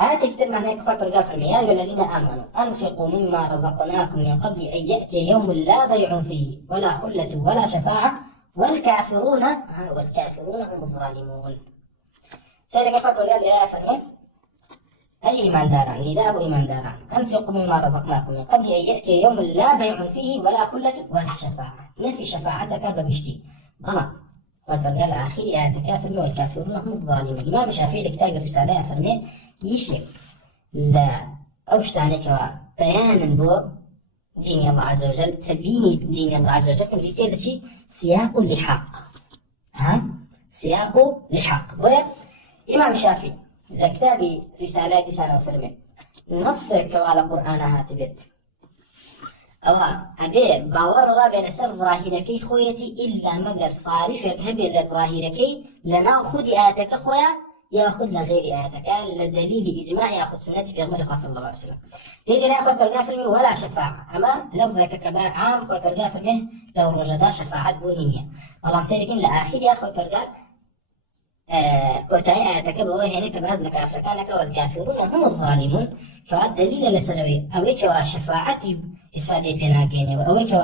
آيات كتير ما هناك خوي فرقار فرمي يا أيها الذين آمنوا أنفقوا مما رزقناكم من قبل أن يأتي يوم لا بيع فيه ولا خلة ولا شفاعة والكافرون هم الظالمون. سيدك خوي فرقار يا فرمي أي إيمان داران نداء إيمان داران أنفقوا مما رزقناكم من قبل أن يأتي يوم لا بيع فيه ولا خلة ولا شفاعة نفي شفاعتك ببشتي بلا وقال آخر آياتك فرمي والكافرون هم الظالمون. الإمام الشافعي كتاب الرسالة فرمي يشرك لا أوشتانك بيانا بو دين الله عز وجل تبيني دين الله عز وجل كم شيء سياق لحق سياق لحق وإمام الشافعي لكتابي رسالات سنة وفرمي نص كوالا قرآن هاتبت أو أبي باور غابي لسر ظاهركي خويتي إلا مقر صارفك هبي لظاهركي لنا خذ آتك خويا ياخذ لغير آتك لدليل إجماع ياخذ سنة في غمر صلى الله عليه وسلم. تيجي ناخذ برقافرمي ولا شفاعة أما لفظك كباء عام خوي برقافرمي لو رجدا شفاعة بونية الله سيركين لآخر ياخذ برقاف كوتاي آتك بوه هنا كباز لك أفركانك والكافرون هم الظالمون كواد دليل لسلوي أوي كوا شفاعتي إسفادي بيناجيني وأوي كوا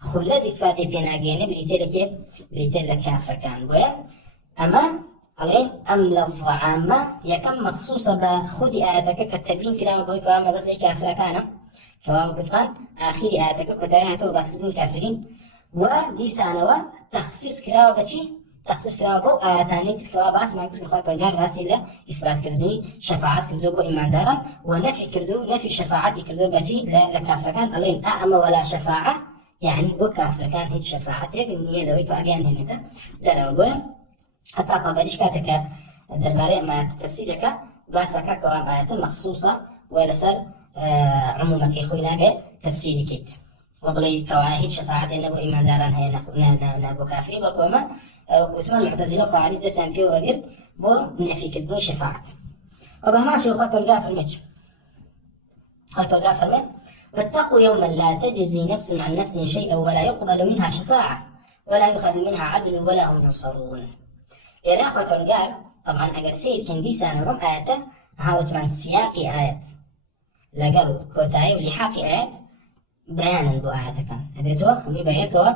خلت إسفادي بيناجيني بريتلك أفركان بوه أما علين أم لفظ عامة يكم مخصوصة بخد آتك كتبين كلام بوي كوا ما بس ليك أفركانا كوا بتقان آخر آتك كوتاي هاتو بس كتبين كافرين ودي سانوا تخصيص كلام بشي تخصيص كلام بو آياتاني تركوا باس ما يمكن خوي برجار باس إلا إثبات كردي شفاعات كردو بو إيمان دارا ونفي كردو نفي شفاعتي كردو بجي لكافر كان ألين أما ولا شفاعة يعني بو كافر كان هيك شفاعتي بالنية لو يتوا أبيان هنيتا دارا بو حتى قبلش كاتك درباري ما تفسيرك باسك كوام آيات مخصوصة ولا سر عمومك خوينا بتفسيرك وبلي كوا هيك شفاعتي نبو إيمان دارا هي نبو كافرين بالقومة وثمان المعتزلة خوارج دسم فيه وقرد بو نفي كردني شفاعة وبهماشي خوي برقا فرميج خوي برقا فرمي واتقوا يوما لا تجزي نفس عن نفس شيئا ولا يقبل منها شفاعة ولا يؤخذ منها عدل ولا هم ينصرون. يعني خوي برقا طبعا أجر سير كندي سانهم آياته هاوت من سياقي آيات لقل كوتاي ولحاقي آيات بيانا بو آياته كان أبيتوه ومبيكوا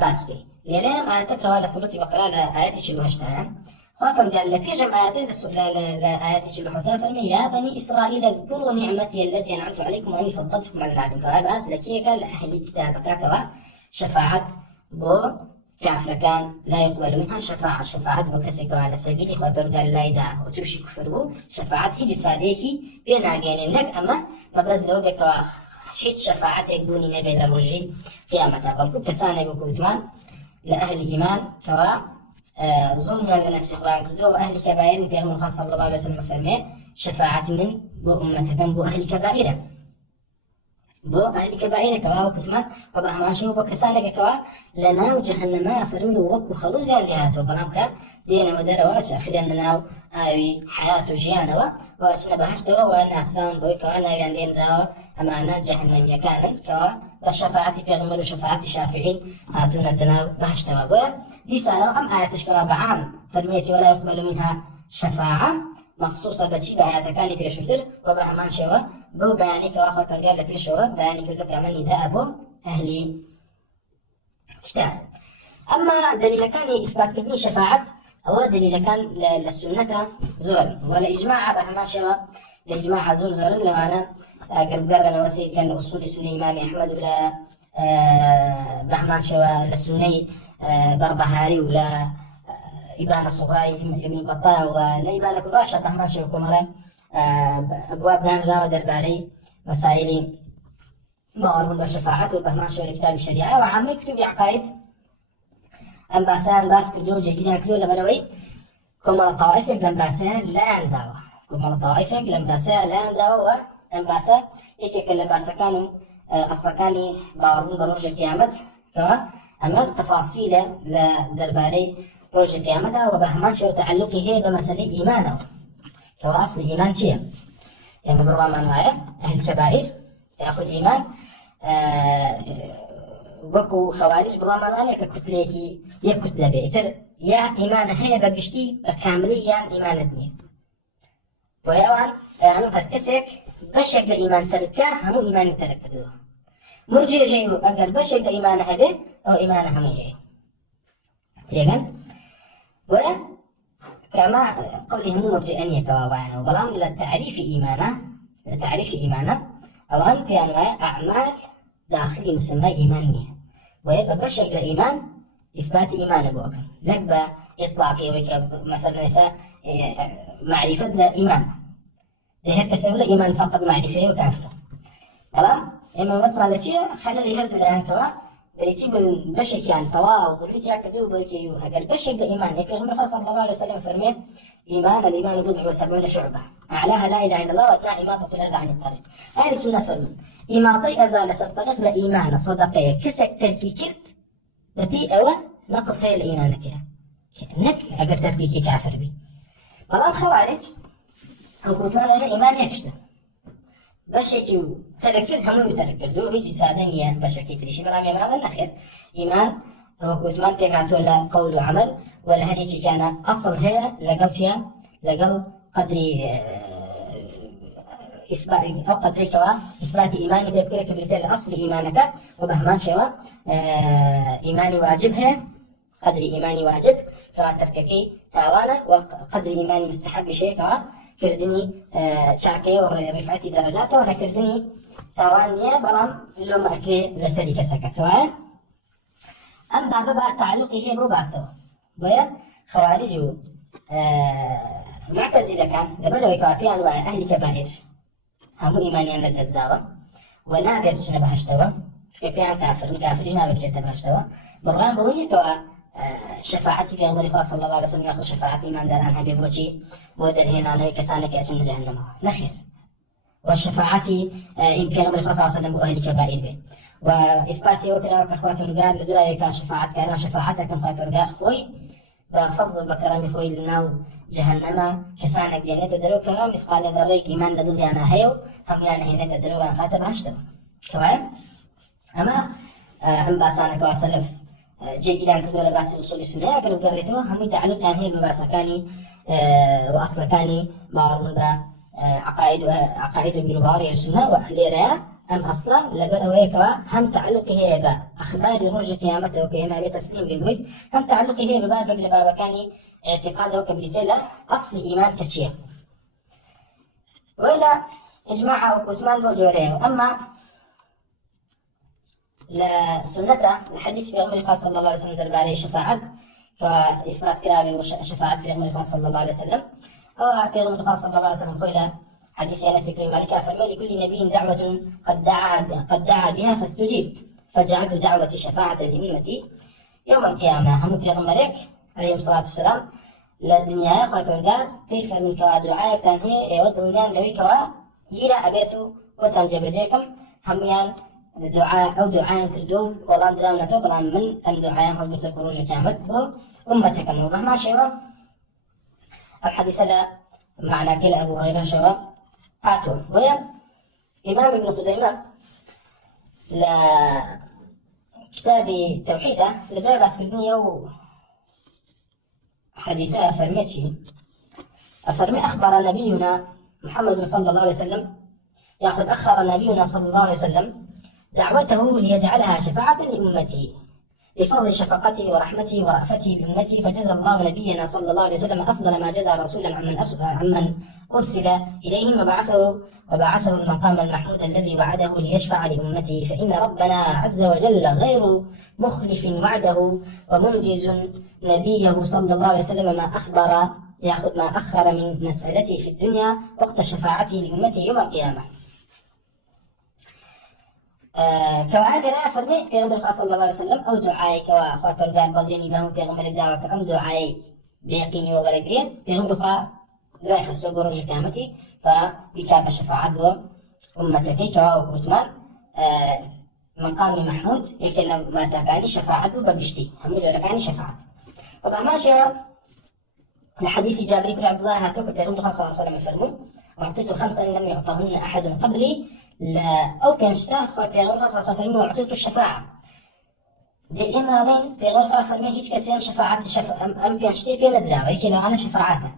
باسبي لأن آياتك ولا سورة بقرة لآيات شلوهشتها خاطر قال لك يجمع آيات لآيات شلوهشتها فرمي يا بني إسرائيل اذكروا نعمتي التي أنعمت عليكم وأني فضلتكم على العالمين. فهذا أصل لك قال أهل كتابك كوا شفاعة بو كافر كان لا يقبل منها شفاعة بكسك على سبيل خاطر قال لا يدا وتوشي كفر بو شفاعة هجس فاديكي بين جانبك أما ما بس لو بكوا حيت شفاعتك بوني نبي للرجي قيامتها بل كسانة بكوتمان لأهل إيمان كوا ظلم لنفس قرآن كردو وأهل كبائر في أمر صلى الله عليه وسلم فرمي شفاعة من بو أمتكم بو أهل كبائر كوا وكتمان وبأهماشي وبكسانك كوا لنا وجهنم فرمي وكو خلوز اللي هاتو بلامك دينا ودرا وأش أخيرا لنا آوي حياة جيانا وأشنا بهشتوا وأنا أسلام بوي كوا ناوي عندين راو أمانا جهنم يكانا كوا وشفاعتي بيغمر وشفاعتي شافعين هاتونا الدناو بهشتوا بوي دي سانو أم آياتش كوا بعام فرميتي ولا يقبل منها شفاعة مخصوصة بشي بآياتكاني بيشوتر وبهمان شوا بو بياني كوا خوي برقال لبيشوا بياني كردو كمان نداء بو أهلي كتاب أما دليل كان إثبات كني شفاعة أو دليل كان للسنة زور ولا إجماع بهما شوا الإجماع زور لو أنا قرب قرنا وسيد كان أصول سنة إمام أحمد ولا بهما شوا للسنة بربهاري ولا إبانة صغراي ابن بطال ولا إبانة كراشة بهما شوا كمالا أبواب دان راو درباري مسائل باور بالشفاعة وبهما شوا لكتاب الشريعة وعامل كتب عقائد أم باسان باس كردو جيجنا كردو لبنوي كما طائفك لم باسان لا أنداوا كما طائفك لم باسان لا أنداوا أم باسا إيك كلا باسا كانوا أصلا كاني باورون بروج القيامة كما أما التفاصيل لدرباري روج القيامة وبهماش وتعلقه بمسألة إيمانه كما أصل إيمان شيء يعني بروا من معايا أهل الكبائر يأخذ إيمان وكو خوارج برمان يا كتلة يا كتلة بيتر يا إيمان هي بقشتي بكاملية إيمان الدنيا ويأوان أنا تركسك بشك إيمان تركه هم إيمان تركه مرجع شيء أجر بشك إيمان هبه أو إيمان هم هي يجن وكما قولهم مرجئني كوابانا وبلام للتعريف إيمانه أوان كانوا أعمال داخلي مسمى إيمانية ويبقى بشر الإيمان إثبات إيمان أبوك نقبة إطلاقي ويك مثلا معرفة لا إيمان لهيك سبب إيمان فقط معرفة وكافر تمام إما بس على شيء خلى اللي هردوا الآن كوا بريتيب البشر كان طواء وضروري يأكدوا بيكيو هجر بشر الإيمان يك النبي صلى الله عليه وسلم فرمي الإيمان بضع وسبعون شعبة أعلاها لا إله إلا الله وأدناها إماطة الأذى عن الطريق أهل السنة فرمون إماطي أذى لسر طريق لإيمان صدقية كسك تركي كرت لبي أوى نقص هي الإيمانك كأنك أقر تركيكي كافر بي بلان خوارج وكوتمان إلى إيمان يكشته بشكي تذكر هم يتذكر دو هيجي سادنيا بشكي تريشي برامي هذا الأخير إيمان وكوتمان بيقعت ولا قول وعمل ولا هذيك كان أصل هي لقلتها لقل قدري إثبات أو قدري كوا إثبات إيماني بيبكرك بريتال أصل إيمانك وبهمان شوا إيماني واجبها قدري إيماني واجب كوا ترككي تاوانا وقدر إيماني مستحب شيء كوا كردني شاكي ورفعتي درجاته وأنا كردني تاوانيا بلان لو ما أكري لسلي كسكا كوا أم بابا تعلقه هي ببعثه ويا خوارج معتزلة كان لبلوي كوابيان وأهل كبائر هم إيمانيا للدزداوة ونابر جنب هشتوى كبيان كافر جناب جنب هشتوى برغان بوني كوا شفاعتي في أمر صلى الله عليه وسلم يأخذ شفاعتي من داران هبي بوشي بودر هنا نوي كسانك أسن جهنم نخير والشفاعتي إن في أمر صلى الله عليه وسلم وأهل كبائر به وإثباتي وكذا كأخوات الرجال لدولا كان شفاعتك أنا شفاعتك أخوات الرجال خوي بفضل بكرم خوي لناو جهنم كسانك دينة تدرو مثقال ذريك إيمان لدل أنا هيو هم يعني هنا تدرو أن خاتم هشتم كمان أما هم باسانك واسلف جي جيران كردو لباس أصول السنة قرب قريتو هم يتعلق كان هي بباسكاني وأصل كاني بارون با عقائد بروباري السنة وأهليرها أم أصلا لبرويكوا هم تعلقه هي با أخبار رج قيامته وكيما بتسليم بالوجه هم تعلقه هي ببابك لبابكاني اعتقاده كبريتيلا أصل إيمان كشيء وإلى إجماع وكتمان بوجوريه أما لسنته الحديث في أمر صلى الله عليه وسلم درباري شفاعة وإثبات كلامه وشفاعة في أمر صلى الله عليه وسلم أو في أمر صلى الله عليه وسلم قيل حديث أنس بن مالك فرمى لكل نبي دعوة قد دعا بها فاستجيب فجعلت دعوة شفاعة لأمتي يوم القيامة هم في غمرك عليه الصلاة والسلام للدنيا خايف رجال كيف من كوا دعاء كان هي ودنيا لوي كوا جيرا أبيتو وتنجب جيكم هم دعاء أو دعاء كردو والله درامنا تو بلان من الدعاء هم قلت خروج كامت بو أمتكم ومهما شوا الحديث هذا معنى كلا أبو هريرة شوا هاتوا ويا إمام ابن خزيمة لكتاب توحيده لدوي باس كردني أو حديثة أفرمي أخبر نبينا محمد صلى الله عليه وسلم يأخذ أخر نبينا صلى الله عليه وسلم دعوته ليجعلها شفاعة لأمته لفضل شفقته ورحمته ورأفته بأمته، فجزى الله نبينا صلى الله عليه وسلم أفضل ما جزى رسولا عمن أرسل إليهم، وبعثه المقام المحمود الذي وعده ليشفع لأمته. فإن ربنا عز وجل غير مخلف وعده، ومنجز نبيه صلى الله عليه وسلم ما أخبر يأخذ ما أخر من مسألته في الدنيا وقت شفاعته لأمته يوم القيامة. كواعد لا فرمي پیغمبر صلى الله عليه وسلم او دعاي كوا خو پرگار بلدني به پیغمبر دعوا ک ام دعاي بيقيني وبرگرين پیغمبر خو دعاي خصو بروج قيامتي فبكاب شفاعت بو امتك كوا وكتمان مقام محمود يكلم ما تاكاني شفاعت بو بگشتي هم جركاني شفاعت. وبما شاء الحديث جابر بن عبد الله هاتوك پیغمبر صلى الله عليه وسلم فرمو واعطيت 5 لم يعطهن احد قبلي لا أو بينشتا خو پیغمبر صلى الله عليه وسلم أعطيت الشفاعة. دل إمالين پیغمبر فرمي هيك كسيم شفاعة أم بينشتي بين الدراوة يكي لو أنا شفاعته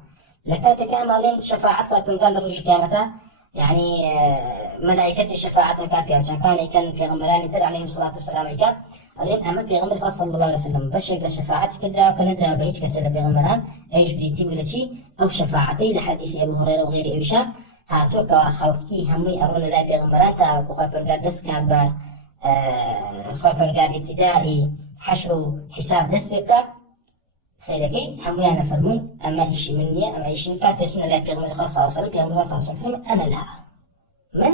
لكاتك إمالين شفاعة خو پیغمبر رجع قيامته يعني ملائكة الشفاعة كابيا كان پیغمبران تر عليهم الصلاة والسلام كاب علين أما پیغمبر صلى الله عليه وسلم بشك شفاعة كدرا وكندرا بهيك كسيم پیغمبران أيش بريتي ولا شيء أو شفاعتي لحديث أبو هريرة وغيره إيشا هاتو كوا خلقي همي أرون لا پیغمبران تا خواه پرگار دست کرد با خواه پرگار ابتدائي حشر حساب دست بکا سيدكي همي أنا فرمون أما إشي مني أما إشي نكات تسنى لا پیغمبر خواه صلى الله عليه وسلم پیغمبر صلى الله عليه وسلم أنا لا من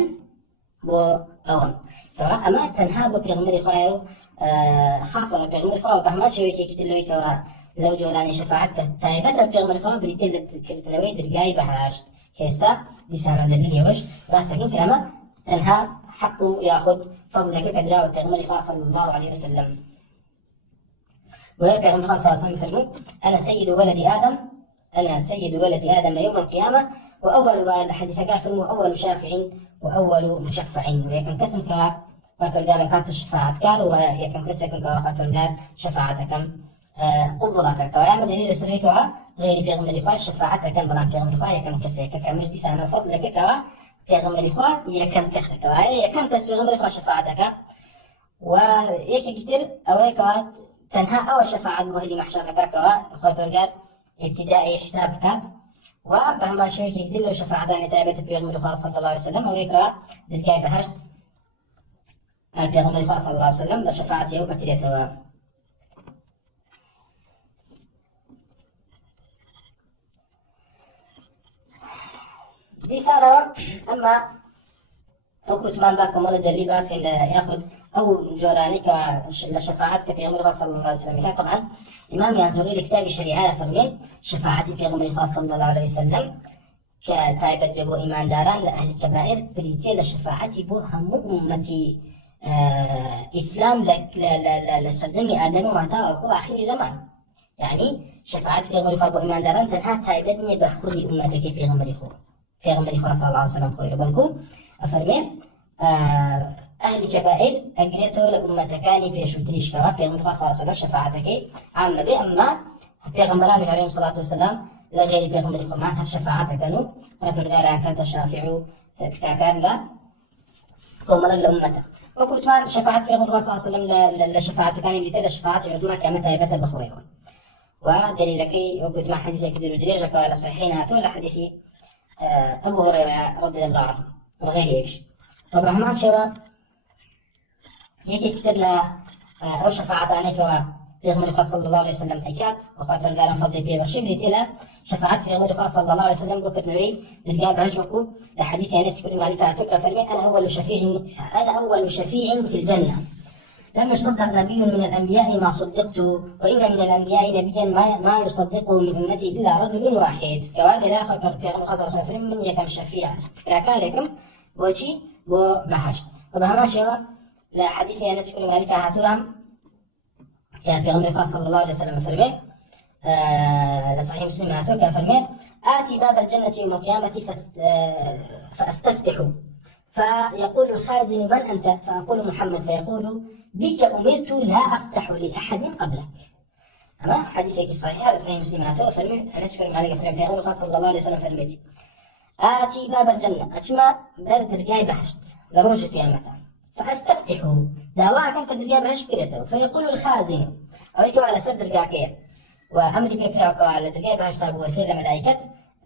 بو أون كوا أما تنها بو پیغمبر خواه خاصة پیغمبر خواه بهمات شوي كي كتلوي كوا لو جولاني شفاعت تايبتا پیغمبر خواه بريتين كرتنوي درقاي بهاشت هستا لسانا دليل يوش راسكين كلامه تنها حقه ياخذ فضلك كدراوة پیغمبر صلى الله عليه وسلم. ويرجع صلى الله عليه وسلم فرمو أنا سيد ولد آدم يوم القيامة وأول حديث كافر أول شافع وأول مشفع. ويكن كسم كا فقال كانت الشفاعة كار ويكن كسم كا فقال شفاعتكم قبلك كوام دليل سريكوا غير پیغمبر خواه شفاعت کن بلان پیغمبر خواه یکم کسی که مجدی سانو فضل که پیغمبر خواه یکم کسی که یکم کس پیغمبر خواه شفاعت که و یکی کتر اوه که تنها او شفاعت به لی محشر که خواه پرگار ابتدائي حساب كات وبهما شوي كتير لو شفاعتان تعبت پیغمبر خواه صلى الله عليه وسلم اوه که دلقاي بهشت پیغمبر خواه صلى الله عليه وسلم بشفاعت يو بكريته. دي سارة أما فكوت مان باكم ولا دليل باس إلا ياخذ أو جوراني كشفاعات كبيغمبر صلى الله عليه وسلم. طبعا إمام يهجري لكتاب الشريعة فرمي شفاعة بيغمبر صلى الله عليه وسلم كتايبت ببو إيمان داران لأهل الكبائر بريتي لشفاعة بو هم أمتي إسلام لسردمي آدم وهتا وكو آخر زمان يعني شفاعة بيغمبر بو إيمان داران تنها تايبتني بخذي أمتك بيغمبر پیغمبر صلى الله عليه وسلم خوي بلكو أفرمي أهل كبائر أجريته لأمتكاني بيشوتريش كما پیغمبر صلى الله عليه وسلم شفاعتك عامة بي أما پیغمبران عليهم الصلاة والسلام لغير پیغمبر خمان هالشفاعة كانوا وبرغاران كانت شافعوا تكاكار لا قومنا لأمته وكتمان شفاعة پیغمبر صلى الله عليه وسلم لشفاعتكاني بيتلا شفاعة عثمان كامتا يبتا بخويون ودليلكي وكتمان حديث كبير ودريجك على صحيحين هاتوا لحديثي أبو هريرة رضي الله عنه وغيره إيش. وبهمان شوا يكي كتير لا أو شفاعة عنك وبيغمر صلى الله عليه وسلم حكات وقال قال فضل بيه بخشي بريتلا شفاعة بيغمر صلى الله عليه وسلم بوكت نبي دلقا بهجوكو لحديث أنس كل مالك أتوك فرمي أنا أول شفيع في الجنة لم يصدق نبي من الأنبياء ما صدقت وإن من الأنبياء نبيا ما يصدقه من أمتي إلا رجل واحد. كوالي لا خبر في أغنى قصر صلى من يكم شفيع كاكالكم بوشي بو بحشت. وبهما شوا لا حديث أنس كل مالك هاتوهم كان في أغنى صلى الله عليه وسلم فرمي لصحيح مسلم هاتوك فرمي آتي باب الجنة يوم القيامة فأستفتح فيقول الخازن من أنت؟ فأقول محمد فيقول بك أمرت لا أفتح لأحد قبلك. أما حديثك صحيح هذا صحيح مسلم هاتو فرمي أنس كل مالك فرمي في صلى الله عليه وسلم فرميتي آتي باب الجنة أجمع برد رجاي بحشت لروج قيامته فأستفتح استفتحوا داواكم كدرجا بهش بكرته فيقول الخازن أو يكو على سر درجاكية وأمر بكرة على درجا بهش تاب وسيلة ملائكة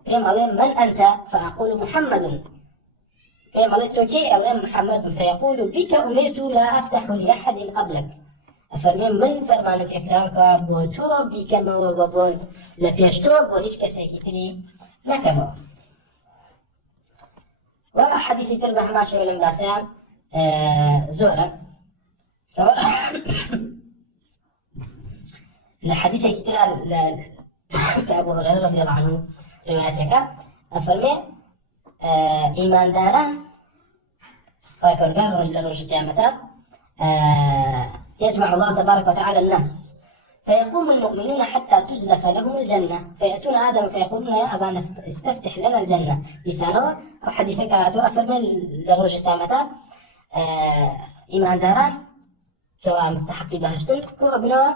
بيم عليهم من أنت فأقول محمد بيم عليه توكي عليهم محمد فيقول بك أمرت لا أفتح لأحد قبلك أفرمين من فرمان بكرة بوتو بك موبون لبيشتو وهيش كسيكي تري نكمو وحديث تربح ما شو لم باسام زورا الحديث كتير كأبو هريرة رضي الله عنه روايتك أفرمي إيمان داران فيقرقان رجل قيامته يجمع الله تبارك وتعالى الناس فيقوم المؤمنون حتى تزلف لهم الجنة فيأتون آدم فيقولون يا أبانا استفتح لنا الجنة لسانوا أو حديثك أفرمي لرجل قيامته إيمان داران كوا مستحقي بهشتن كوا ابنوا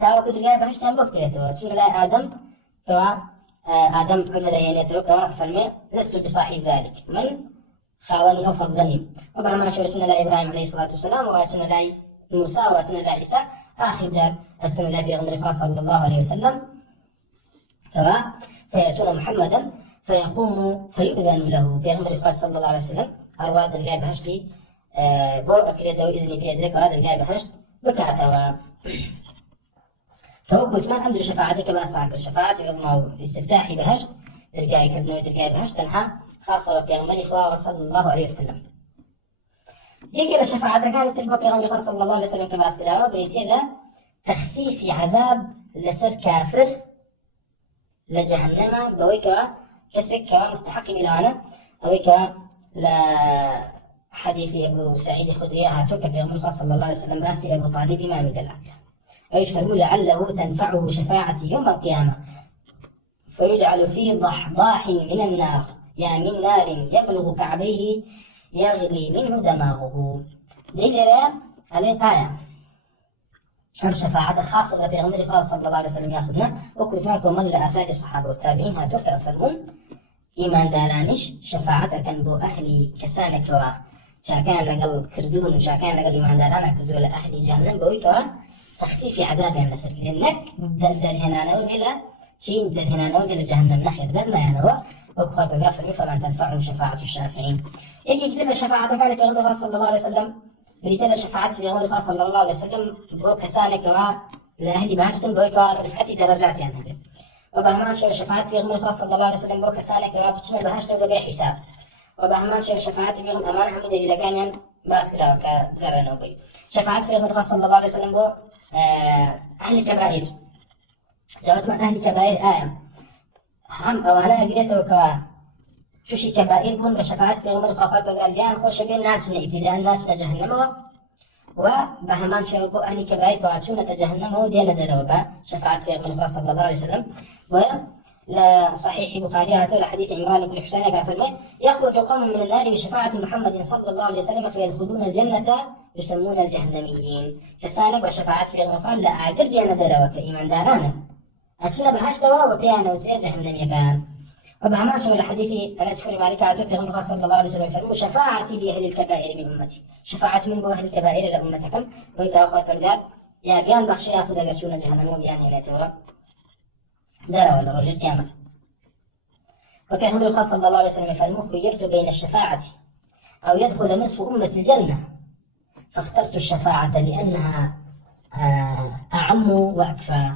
تاو كنت جاي بهشتن بوكتيتو تشين لا آدم كوا آدم مثل هينيتو كوا فرمي لست بصاحب ذلك من خاوني أو فضلني وبما شورتنا لا إبراهيم عليه الصلاة والسلام وأتنا لا موسى وأتنا لا عيسى آخر جار أتنا لا بيغمر صلى الله عليه وسلم كوا فيأتون محمدا فيقوم فيؤذن له بيغمر صلى الله عليه وسلم أرواد الجاي بهشتي بو أكريته إذني بيدرك وهذا الجاي بهشت بكاتوا فوقت ما أمر شفاعتك بأسمعك الشفاعة عظمى استفتاحي بهشت درجاي كذنو درجاي بهشت تنها خاصة بيغمر إخوة صلى الله عليه وسلم يجي لشفاعتك كانت تلقى بيغمر صلى الله عليه وسلم كباس كلاوة بريتي له تخفيف عذاب لسر كافر لجهنم بويكوا كسكوا مستحق ملوانا بويكوا لا حديث أبو سعيد الخدري هاتوك بيغمر صلى الله عليه وسلم باسي أبو طالب ما مدلعك ويشفروا لعله تنفعه شفاعة يوم القيامة فيجعل في ضحضاح من النار يا من نار يبلغ كعبيه يغلي منه دماغه دليل عليه آية هم شفاعة خاصة بيغمر صلى الله عليه وسلم ياخذنا وكنت معكم من لآثار الصحابة والتابعين هاتوك أفرمون إيمان دارانش شفاعة كان بو أهلي كسانك شاكان لقل كردون وشاكان لقل إيمان دارانا كردون لأهل جهنم بويكوا تخفيف عذاب يعني نسر لأنك در هنا نوبلا شين در هنا نوبلا جهنم نخير درنا يعني هو وكخاب الغافر فما تنفعهم شفاعة الشافعين يجي كتير الشفاعة قال بيغمر صلى الله عليه وسلم بريتل الشفاعة بيغمر صلى الله عليه وسلم بو كسانك لأهل بهجتن بويكوا رفعتي درجات يعني وبهمان شفاعة بيغمر صلى الله عليه وسلم بو كسانك بتشمل بهجتن ولا حساب وبهمان شفاعة بيغمر أمان حمد اللي لقانيا باسكلا وكقرنوا بي شفاعة بيغمر صلى الله عليه وسلم بو أهل الكبائر جاءت من أهل الكبائر آية هم أوانا أقريته وكوا شوشي كبائر بون بشفاعة بيغمر خافات وقال ليان خوش بين ناسنا ابتداء ناسنا جهنم وبهمان شبو أهل الكبائر كواتشونة جهنم ودينا دروبا شفاعة بيغمر صلى الله عليه وسلم لصحيح بخاري هاتوا لحديث عمران بن حسين قال فرمي يخرج قوم من النار بشفاعة محمد صلى الله عليه وسلم فيدخلون الجنة يسمون الجهنميين كسانك وشفاعة في قال لا أقر ديانا دروك إيمان دارانا أتسنا بهاش توا وبيانا وتري جهنمي كان وبهمان شو الحديث الأسفل مالك هاتوا في صلى الله عليه وسلم فرموا شفاعتي لأهل الكبائر من أمتي شفاعة من بو أهل الكبائر لأمتكم وإذا أخوة قال يا بيان بخشي يأخذ أقرشون جهنم وبيان هنا توا دار ولا رجل قيامة وكان الرسول صلى الله عليه وسلم يفعل خيرت بين الشفاعة أو يدخل نصف أمة الجنة فاخترت الشفاعة لأنها أعم وأكفى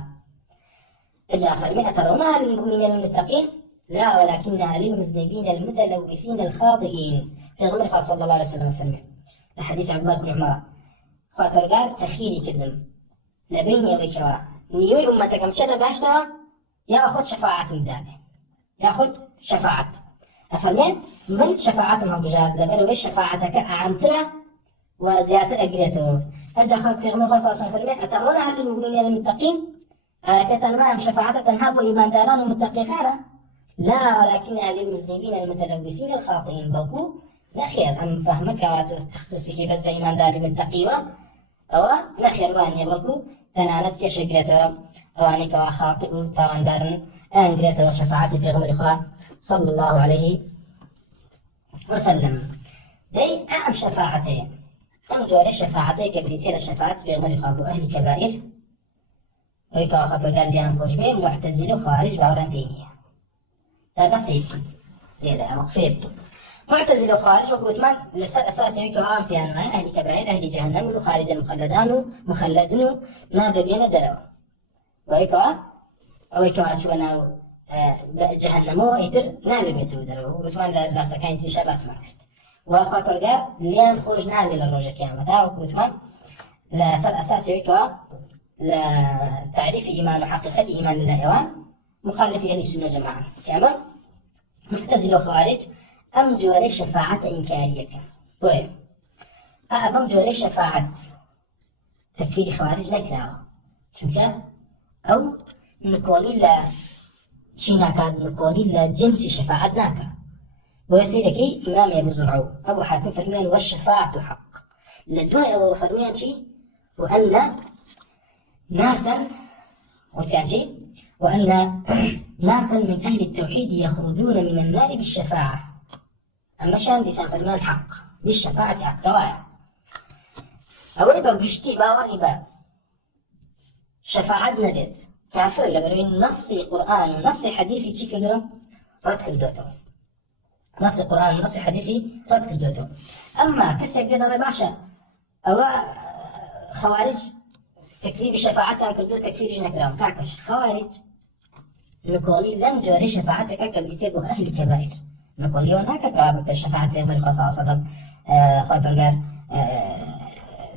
إجا فالمئة ترونها للمؤمنين المتقين لا ولكنها للمذنبين المتلوثين الخاطئين في غمر صلى الله عليه وسلم فالمئة لحديث عبد الله بن عمر خاطر قال تخيري كذب لبيني وبكوا نيوي أمتك مشتا باشتها ياخذ شفاعة من ذاته ياخذ شفاعة أفرمين من شفاعتهم بجار لبنوا شفاعتك أعمتها وزيادة أجرته أجا خلق في غمر صلى الله عليه وسلم أترونها للمؤمنين المتقين كتنماهم شفاعة تنهب إيمان داران ومتقيقانا لا ولكنها للمذنبين المتلوثين الخاطئين بلكو نخير أم فهمك وتخصصك بس بإيمان داري متقيوة أو نخير وانيا بلكو تنانت كشجرته أوانك وخاطئ تاوان دارن أنجرته وشفاعة في غمر إخوة صلى الله عليه وسلم دي أعم شفاعتين أم جوار شفاعتي كبريتي لشفاعة بيغمر خابو أهل كبائر ويكا خبر قال لي خوش بيه معتزله وخارج باوران بينيه بسيط لذا مخفيب معتزله وخارج وكوتمان اساسي ويكا بيان اهل كبائر اهل جهنم وخالدا مخلدن ناب بين دروا ويكا شونا جهنم ويتر ناب بيت دروا وكوتمان لا سكاين تيشا باس ما عرفت وخبر قال ليان خوش ناب للرجع كيامتها وكوتمان لا اساسي ويكا لتعريف إيمان وحقيقة إيمان الحيوان مخالف أهل السنة والجماعة كما معتزلة وخوارج أم جوري شفاعة إنكارية بوي أم جوري شفاعة تكفير خوارج نكراها شنك أو نقولي لا شينا كاد نقولي لا جنس شفاعة ناكا ويسيركي إمام أبو زرعو أبو حاتم فرميان والشفاعة حق لدواء أبو فرميان شي وأن ناسا وتأتي وأن ناسا من أهل التوحيد يخرجون من النار بالشفاعة أما شان دي فرمان حق بالشفاعة حق كوايا أولي بقشتي باوري با شفاعة نبيت كافر لبروين نصي قرآن ونصي حديثي تشكله رد كردوتو نصي قرآن ونصي حديثي رد كردوتو أما كسي قدر باشا أو خوارج تكذيب شفاعتها كردو تكفير جنك لهم كاكش خوارج نقولي لم جوري شفاعتك كبيتبو أهل كبائر نقولي هناك كباب الشفاعة في الملك صلى الله عليه وسلم خبرقار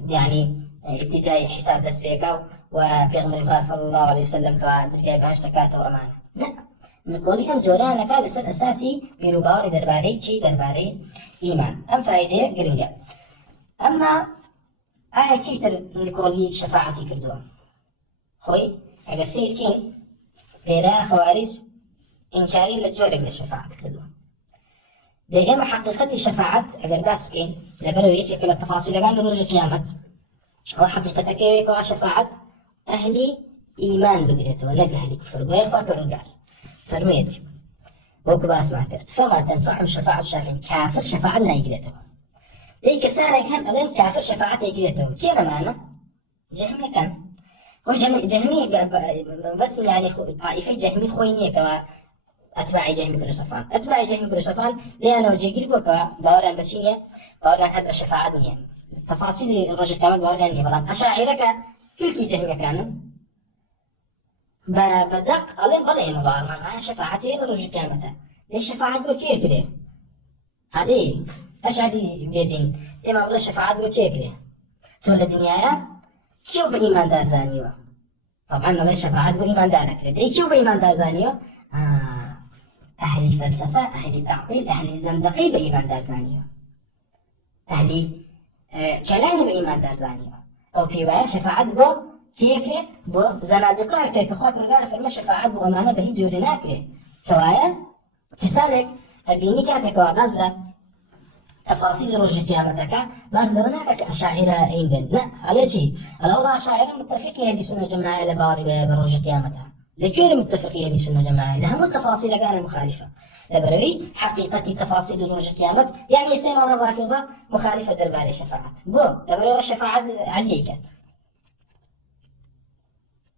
يعني ابتدائي حساب دس بيكاو وبيغمر صلى الله عليه وسلم كدرقاي بهاشتكاته وأمانة لا نقولي أم جوري أنا كان لسد أساسي بيروباوري درباري شي درباري إيمان أم فايدة قرنقا أما كيتر نقولي شفاعتي كردوها خوي اگر سير كين ليرا خوارج إنكاري لجورك للشفاعة كردوها ديما حقيقة الشفاعة اگر باس بكين لبرو يكي كل التفاصيل قال لروج قيامة هو حقيقة كيويكو شفاعة أهلي إيمان بقريته ونقل أهلي كفر ويخوة بالرجال فرميتي وكو باس ما كرت فما تنفعهم شفاعة الشافعين كافر شفاعة نايقريته ديك السنة كان ألين كافر شفاعته يقريته كينا معنا جهمي كان هو جهمي بس يعني طائفة جهمي خوينية كوا أتباعي جهمي كل صفان أتباعي جهمي كل صفان لأنه جيجي بوكا باوران بسينية باوران هذا شفاعة دنيا تفاصيل الرجل كمان باوران دي بلان أشاعرك كل كي جهمي كان بدق ألين بلين بارمان شفاعتي الرجل كامته ليش شفاعة بوكير كده هذه أشعري بيدين إما بلا شفاعة بوكيكري تولى الدنيا كيو بإيمان دار زانيوا طبعا لا شفاعة بإيمان دارك لدي كيو بإيمان دار زانيوا أهل فلسفة أهل تعطيل أهل الزندقي بإيمان دار زانيوا أهل كلام بإيمان دار زانيوا أو بيوايا شفاعة بو كيكري بو زنادقة كيك أخوات مرقالة فرما شفاعة بو أمانة بهي جورناكري كوايا كسالك البيني كاتك وابازلك تفاصيل رجع قيامتك بس لو هناك أشاعرة إيبن لا على شيء الأوضاع أشاعرة متفقين هذه سنة جماعة لباري برجع قيامتها لكن متفقين هذه سنة جماعة لهم التفاصيل كانت مخالفة لبروي حقيقة تفاصيل رجع قيامت يعني يسمى الرافضة مخالفة درباري شفاعة بو لبروي الشفاعة عليكت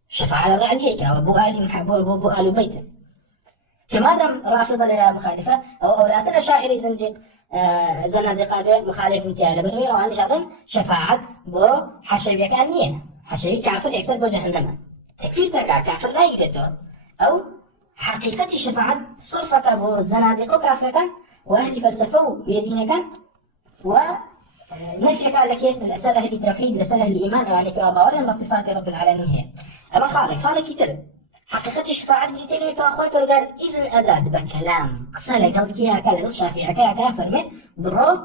شفاعة عليك أو أبو آل محبوب أبو آل بيت كما دام رافضة لها مخالفة أو لا ترى شاعري زنديق زنادقة مخالف انتهاء لبنوي أو عن شغل شفاعة بو حشوية كأنية حشوي كافر يكسر بو جهنم تكفير تقع كافر لا يقدر أو حقيقة شفاعة صرفك بو الزنادقة كافرك وأهل فلسفة بيدينك ونفيك لك لسأل أهل التوحيد لسأل أهل الإيمان وعنك وأباورهم بصفات رب العالمين هي أما خالق يترب حقيقة الشفاعة بيتين ويكا أخوي قال إذن أداد بكلام قصة قلت كيها كلا الشافعي كيها كافر من برو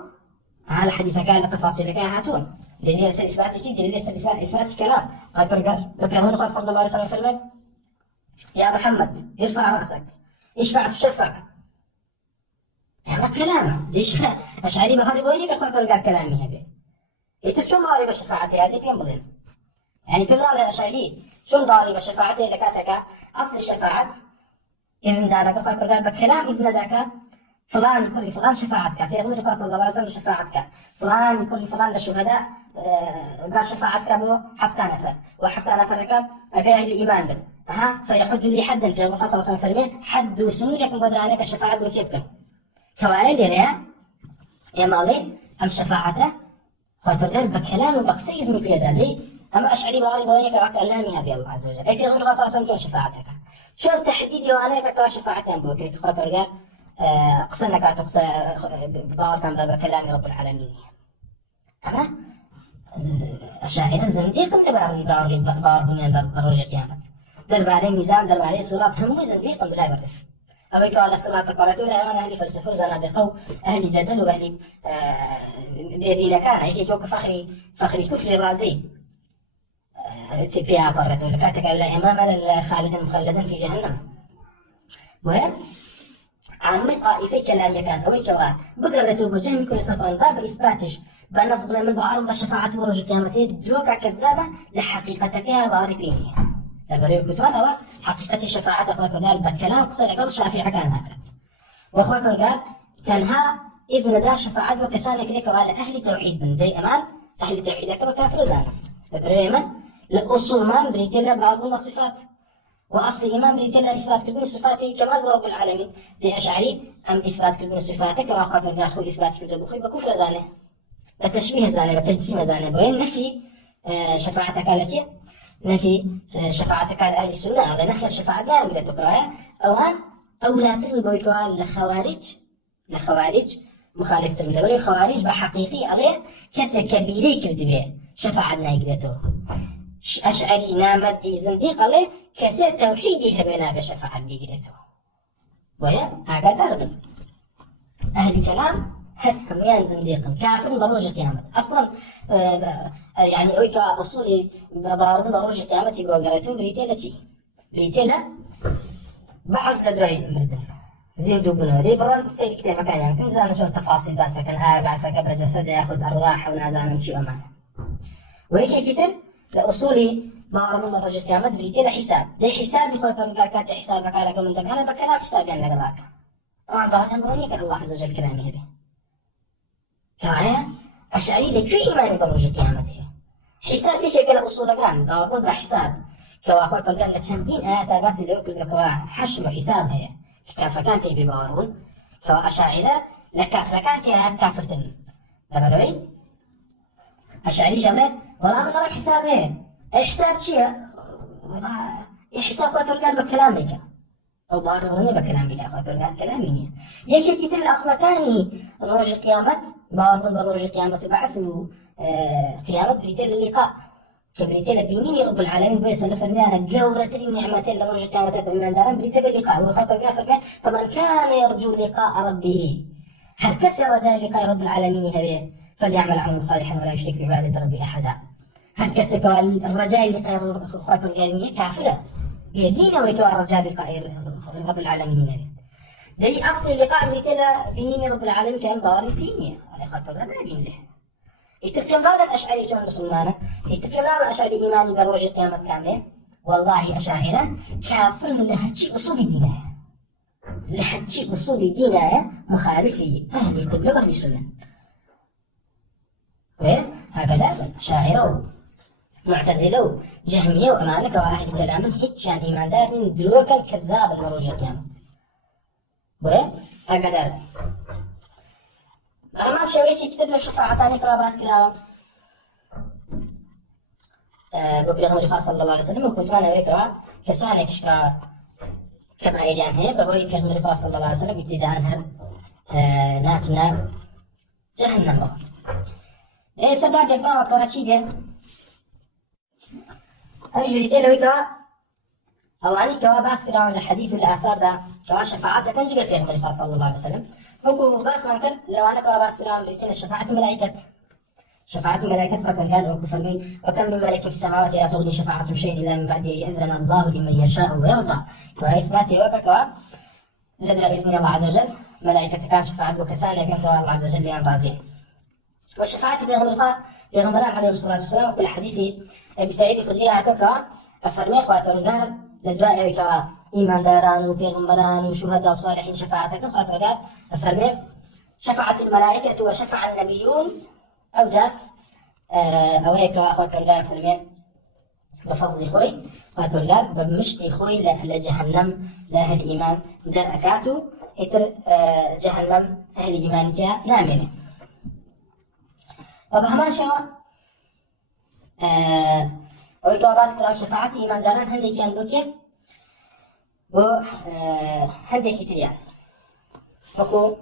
على حديثك على تفاصيل كيها هاتون دليل يسأل إثبات شيء دليل يسأل إثبات كلام قال بكرهون قال صلى الله عليه وسلم فرمان يا محمد ارفع رأسك اشفع تشفع ما كلامه ليش أشعري بخاري بويني أخوي قال كلامي هبي يترشون ضارب شفاعتي هذه بينبلين يعني كل هذا الأشعري شون ضارب شفاعته لكاتك أصل الشفاعة إذن دارك أخوي قال بكلام إذن ذاك فلان يكون لفلان شفاعتك، في غير صلى الله عليه وسلم شفاعتك، فلان يكون لفلان للشهداء قال شفاعتك ابو حفتان نفر، وحفتان نفر قال ابي اهل الايمان بن فيحد لي حدا في غير صلى الله عليه وسلم حد وسنيك بدانك شفاعه وكيبك كوالي ريا يا مالي ام شفاعته خاطر اربك كلام وبقصي اذنك لدالي اما اشعري باري بونيك وكلامها بالله عز وجل اي في غير صلى الله عليه وسلم شفاعتك شو تحديدي وانا كتوا شفاعتين بوكريك خاطر قال قصنا كاتو قص بارتن بكلام رب العالمين اما أشاعرة الزنديق اللي بار بنيان برج القيامة درباري ميزان درباري صراط هم زنديق بلا برس أو يقال الصلاة قالت ولا أنا أهل فلسفة زنادقة أهل جدل وأهل بيدين كان هيك يوك فخري كفر الرازي تبيها برت ولا كاتك لا إمام خالدا مخلدا في جهنم وين عامل طائفي كلام يكان أو يكوا بقرته بجهم كل صفان باب إثباتش بنصب من بعض شفاعة ورج القيامة دروكا كذابة لحقيقتك يا باربيني لبريك بتوانا حقيقة شفاعة أخوة قال بكلام قصر قال شافع كان هكذا وأخوة قال تنهى إذن دا شفاعة وكسانك لك وقال أهل توحيد من دي أمان أهل توحيدك وكافر زانا لبريما لأصول ما بريت الله بعض الصفات وأصل إمام بريت الله إثبات كل صفاته كمال رب العالمين دي أشعري أم إثبات كل صفاتك وأخوة قال خو إثبات كل بخير بكفر زانه بتشبيه زانه بتجسيم زانه بوين نفي شفاعتك لك نفي شفاعتك على أهل السنة على نفي الشفاعة لا أقدرتك أوان أو لا تنقل كوان لخوارج مخالفة المدوري الخوارج بحقيقي عليه كسر كبيري كردبه شفاعة لا أقدرته أشعري نامردي زنديق عليه كسر توحيدي هبنا بشفاعة بيقدرته وهي هكذا من أهل كلام هميان زنديق كافر بروج قيامة أصلا يعني أويك أصولي بارون بروج قيامة يقول قرأتون بريتيلا شيء بريتيلا بعض الدواء مردن زين دوبنا دي برون بتصير كتير مكان يعني كم زانا شون تفاصيل بس كان بعثك قبل جسد ياخذ أرواح ونازانا مشي أمان وهيك كتير لأصولي بارون بروج قيامة بريتيلا حساب ده حساب يخوي برقاكات حسابك على كم انت أنا بكلام حسابي عندك ذاك طبعا بعد أمروني كان الله عز وجل كلامي هذه كاية أشعري لك شو إيماني بروج القيامة هي حساب ليش كلا أصول كان بقول ده حساب كواخوي قال لك شندين آيات بس اللي يقول لك حشم حساب هي كافر كان تيجي بارون كوا أشاعرة لكافر كان تيجي كافرتن تبروي أشعري جمله والله من غير حساب هي أي حساب شيء والله حساب خوي قال بكلامك أو باروني بكلامك أخوي قال كلامي يجي كتير الأصل كاني روج قيامة بارون بروج قيامة وبعثوا قيامة بريتيل اللقاء كبريتيل بينيني رب العالمين بيرسل فرمانا جورة النعمتين لروج قيامة بإيمان داران بريتيل اللقاء وخاطر قال فرمان فمن كان يرجو لقاء ربه هل كسر رجاء لقاء رب العالمين هبه فليعمل عملا صالحا ولا يشرك بعبادة ربه أحدا هل كسر الرجاء لقاء خاطر قال كافرة يدينا ويتوى الرجاء لقاء رب العالمين دي أصل اللقاء بيتلا بيني رب العالمين كان باري بيني على خاطر ما بين له يتكلم هذا الأشعري جون مسلمانة يتكلم هذا الأشعري إيماني بروج القيامة كاملة والله أشاعرة كافر لهجي أصول دينه لهجي أصول دينه مخالفي أهل القبلة وأهل السنة هكذا أشاعرة معتزلة جهمية وأمانك وأهل كلام هيك يعني إيمان دارين دروكا كذاب بروج القيامة هكذا أما شوية كتير لو شفاعتاني كما باس كلام ببيغمر صلى الله عليه وسلم وكنت أنا ويكوا كساني كشكا كما إليان هي بهوي بيغمر صلى الله عليه وسلم ابتداء هل ناتنا جهنم إيه سبب يقرأ وكوا شيء أمش بريتين لو يكوا أو عني كوا باس كلام الحديث والآثار ده كوا شفاعتك كنج قال بيغمر صلى الله عليه وسلم هو باس ما كان لو أنا كوا باس كلام بريتين الشفاعة ملائكة فقال قال وكم من ملك في السماوات لا تغني شفاعة شيء إلا من بعد يأذن الله لمن يشاء ويرضى وإثباتي وكوا لدى إذن الله عز وجل ملائكة كان شفاعة وكسانة كان كوا الله عز وجل لأن راضين والشفاعة بيغمران عليه الصلاة والسلام وكل حديثي بسعيد خذيها تكا أفرمي خوا قال لدواء وكوا إيمان داران وبيغمران وشهداء وصالحين شفاعتك خاطر أفرمي شفعت الملائكة وشفع النبيون أو جاء أو هيك خاطر لا أفرمي بفضل خوي خاطر لا بمشتي خوي لجهنم لأهل إيمان در أكاتو إتر جهنم أهل إيمانتها نامنة وبهمان شوا ويكوا باس كلام شفاعة إيمان داران هندي كان بوكي هندي كتريان وكو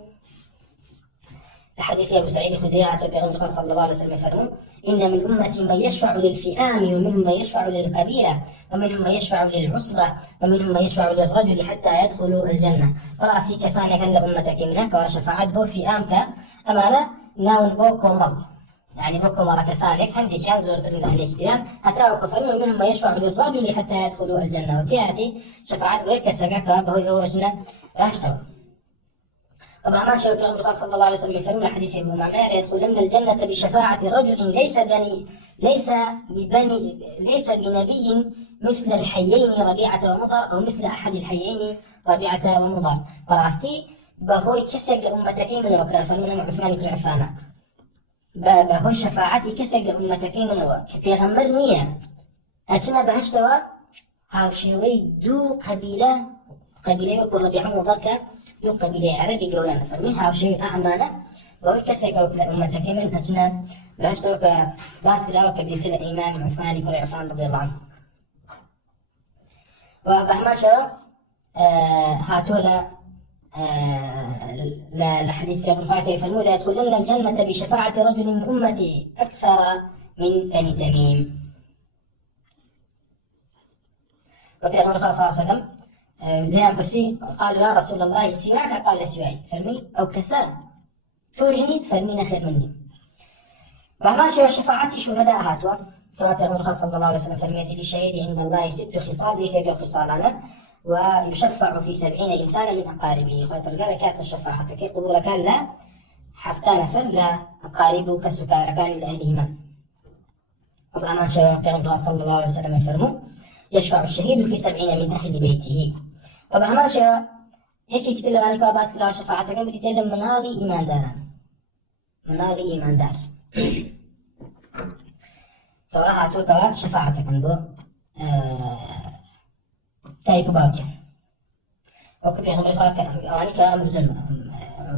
الحديث أبو سعيد الخدري عن صلى الله عليه وسلم يفرمون إن من أمتي من يشفع للفئام ومنهم من يشفع للقبيلة ومنهم من يشفع للعصبة ومنهم من يشفع للرجل حتى يدخلوا الجنة فرأسي كسانك أن أمتك منك وشفاعت بو فئامك أمانة ناون بو كومل يعني بو كومل كسانك هندي كان زورت أهل كتير حتى وكفروا ومنهم من يشفع للرجل حتى يدخلوا الجنة وتياتي شفاعت بو كسكك بهو وجنا أشتوى وبهمان شو النبي صلى الله عليه وسلم يفرمون حديث ابو معمر يدخلن الجنة بشفاعة رجل ليس بنبي مثل الحيين ربيعة ومضر أو مثل أحد الحيين ربيعة ومضر براستي بهوي كسق أمتكين من وكافرون عثمان بن عفان بهوي شفاعتي كسق أمتكين من وكبيغمر نية أجنا بهشتوا هاوشيوي دو قبيلة يكون ربيعة ومضر دو قبيلة عربي قولنا فرمي هاوشي أعمانا وهو كسك أمتك من أجنا بهشتوك باس بلاوك قبيلة الإمام عثمان بن عفان رضي الله عنه وبهماشا هاتولا لحديث في الرفاق يفرمون لا يدخلن الجنة بشفاعة رجل من أمتي أكثر من بني تميم وفي أمر صلى الله عليه وسلم لأن بسي قالوا يا رسول الله سواك قال سواي فرمي أو كسان توجنيد فرمينا خير مني بهماشا شفاعتي شهداء هاتوا فأمر صلى الله عليه وسلم فرميت للشهيد عند الله 6 خصال لكي خصالنا ويشفع في 70 إنسانا من أقاربه قال كانت الشفاعة كي قبول كان لا حفتان فلا أقاربه كسكار كان لأهلهما وبأمان شاء صلى الله عليه وسلم يفرموا يشفع الشهيد في 70 من أهل بيته وبأمان شاء هيك كتير لغاني كواباس كلا شفاعة كم كتير منالي إيمان داران منالي إيمان دار كواهاتو كوا شفاعة كم بو تايكو باوكيان وكبير غمري خاك أواني كامر دون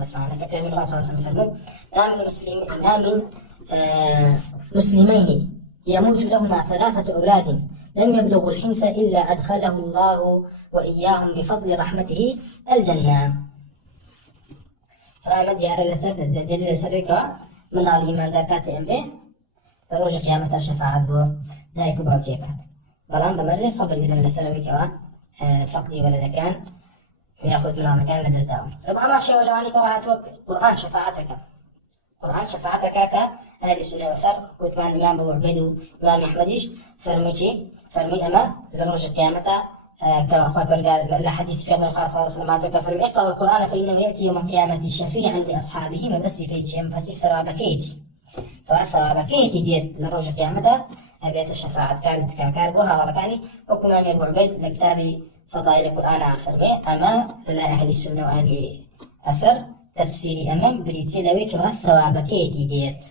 بس معنا كبير غمري صلى الله عليه وسلم ما من مسلمين يموت لهما 3 أولاد لم يبلغوا الحنث إلا أدخله الله وإياهم بفضل رحمته الجنة فما ديار دليل سرقة من الإيمان ذاكات أمره فروج قيامة شفاعة بو دايكو باوكيكات بلان بمرجع صبر إلى السلوي كوا فقدي ولد كان ويأخذ من مكان لدز داون ربما ما شيء ولا عنك وهاتوا قرآن شفاعتك كأهل السنة والثر وثمان الإمام أبو عبيد والإمام أحمديش فرمي أما لروج القيامة كأخبر الحديث في أمر صلى الله عليه وسلم فرمي اقرأوا القرآن فإنه يأتي يوم القيامة شفيعا لأصحابه من بس كيتي من بس ثوابكيتي فثوابكيتي ديت لروج القيامة أبيت الشفاعة كانت كاربوها ولكاني وكمان أبو عبيد لكتاب فضائل القرآن فرمي أما لأهل السنة وأهل أثر تفسيري أمام بريتيلوي كثوابكيتي ديت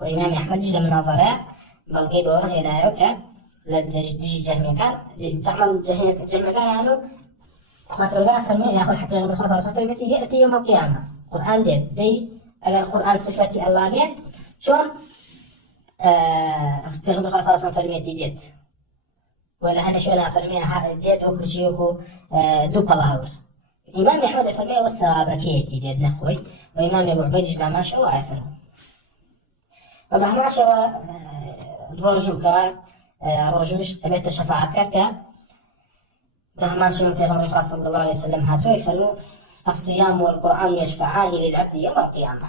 وإمام أحمد جل من نظراء بلقي بوه هنا يوكا لدجي جهمي كان تعمل جهمي كان عنه خاطر الله فرمي ياخذ حتى يوم الخاصة صفر يأتي يوم القيامة قرآن دي أجل القرآن صفتي الله بيه شون بيغمر الخاصة صفر ديت ولا هنا شون فرميها ديت وكل شيء وكو دوب الله هور إمام أحمد فرمي والثوابكيتي ديت نخوي وإمام أبو عبيد جمع ما شاء وعفرم وبهما شوا رجوكا رجوش أبيت الشفاعة كا بهما شوا بيغمر صلى الله عليه وسلم هاتوا يفرموا الصيام والقرآن يشفعان للعبد يوم القيامة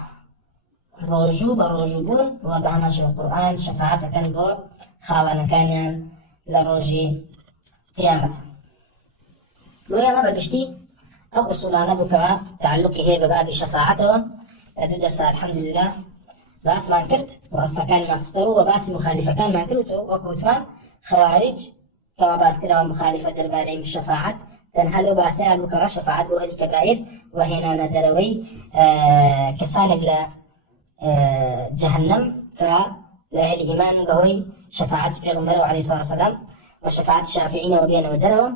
رجوبون وبهما شوا القرآن شفاعة كان بو خاوانا كان لروجي قيامة ويا ما بقشتي أو أصولانا بكوا تعلقي هي بباب شفاعته تدرس الحمد لله باس ما كرت وأصلا كان ما خسروا وباس مخالفة كان ما كرتوا وكوتمان خوارج كوابات كلا مخالفة درباري الشفاعة تەنها لەو باسەیە بکەوە شەفاعەت بۆ ئەهلی کەبائیر و هێنانە دەرەوەی کەسانێک لە جەهەنەم کە لە ئەهلی ئیمان بەهۆی شەفاعەتی پێغەمبەرەوە عەلەیهی سڵاتو وسەلام و شەفاعەتی شافعینەوە بێنەوە دەرەوە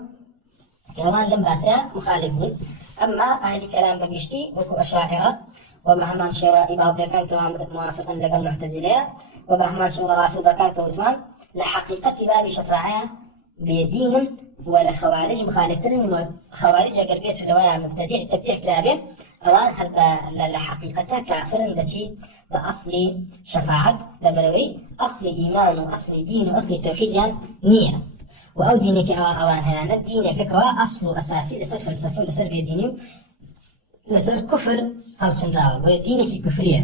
ئەوان لەم باسەیە مخالف بوون. ئەمما ئەهلی کەلام بەگشتی وەکو ئەشاعیرە و بە هەمان شێوە ئیباضیەکان کە موافقن لەگەڵ معتەزیلەیە و بە هەمان شێوە ڕافیضەکان کە وتمان لە حەقیقەتی بابی شەفاعەیە بێدینن و لە خەوارج مخالفترن و خەوارج ئەگەر بێت لەوەیە مبتەدیع تەبدیع کرابێ ئەوان هەر لە حەقیقەتە کافرن بەچی بە ئەسڵی شەفاعەت لەبەرەوەی ئەسڵی ئیمان و ئەسڵی دین و ئەسڵی تەوحیدیان نییە و ئەو دینێکی ئەوان هەیانە دینێکەکەوە ئەسڵ و ئەساسی لەسەر فەلسەفە و لەسەر بێدینی و لەسەر کوفر هەڵچەندراوە بۆیە دینێکی کوفریە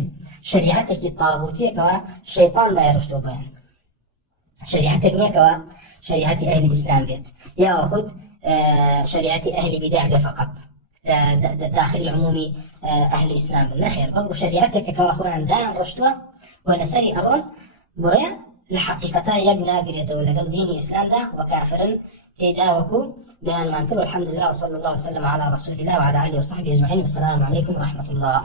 شریعەتێکی تاغوتیەکەوە شەیطان دایڕشتۆ بۆیان شریعەتێک نییەکەوە شریعەتی ئەهلی ئیسلام بێت یا خود شریعەتی ئەهلی بیدع بێ فقط داخلی عمومی ئەهلی ئیسلام بن نەخێر بەڵکو شریعەتێکەکەوە خۆیان دایان ڕشتووە و لەسەری ئەڕۆن بۆیە لە حەقیقەتا یەک ناگرێتەوە لەگەڵ دینی ئیسلامدا و کافرن تێدا وەکو بيان ما نكره. الحمد لله وصلى الله وسلم على رسول الله وعلى آله وصحبه أجمعين. والسلام عليكم ورحمة الله.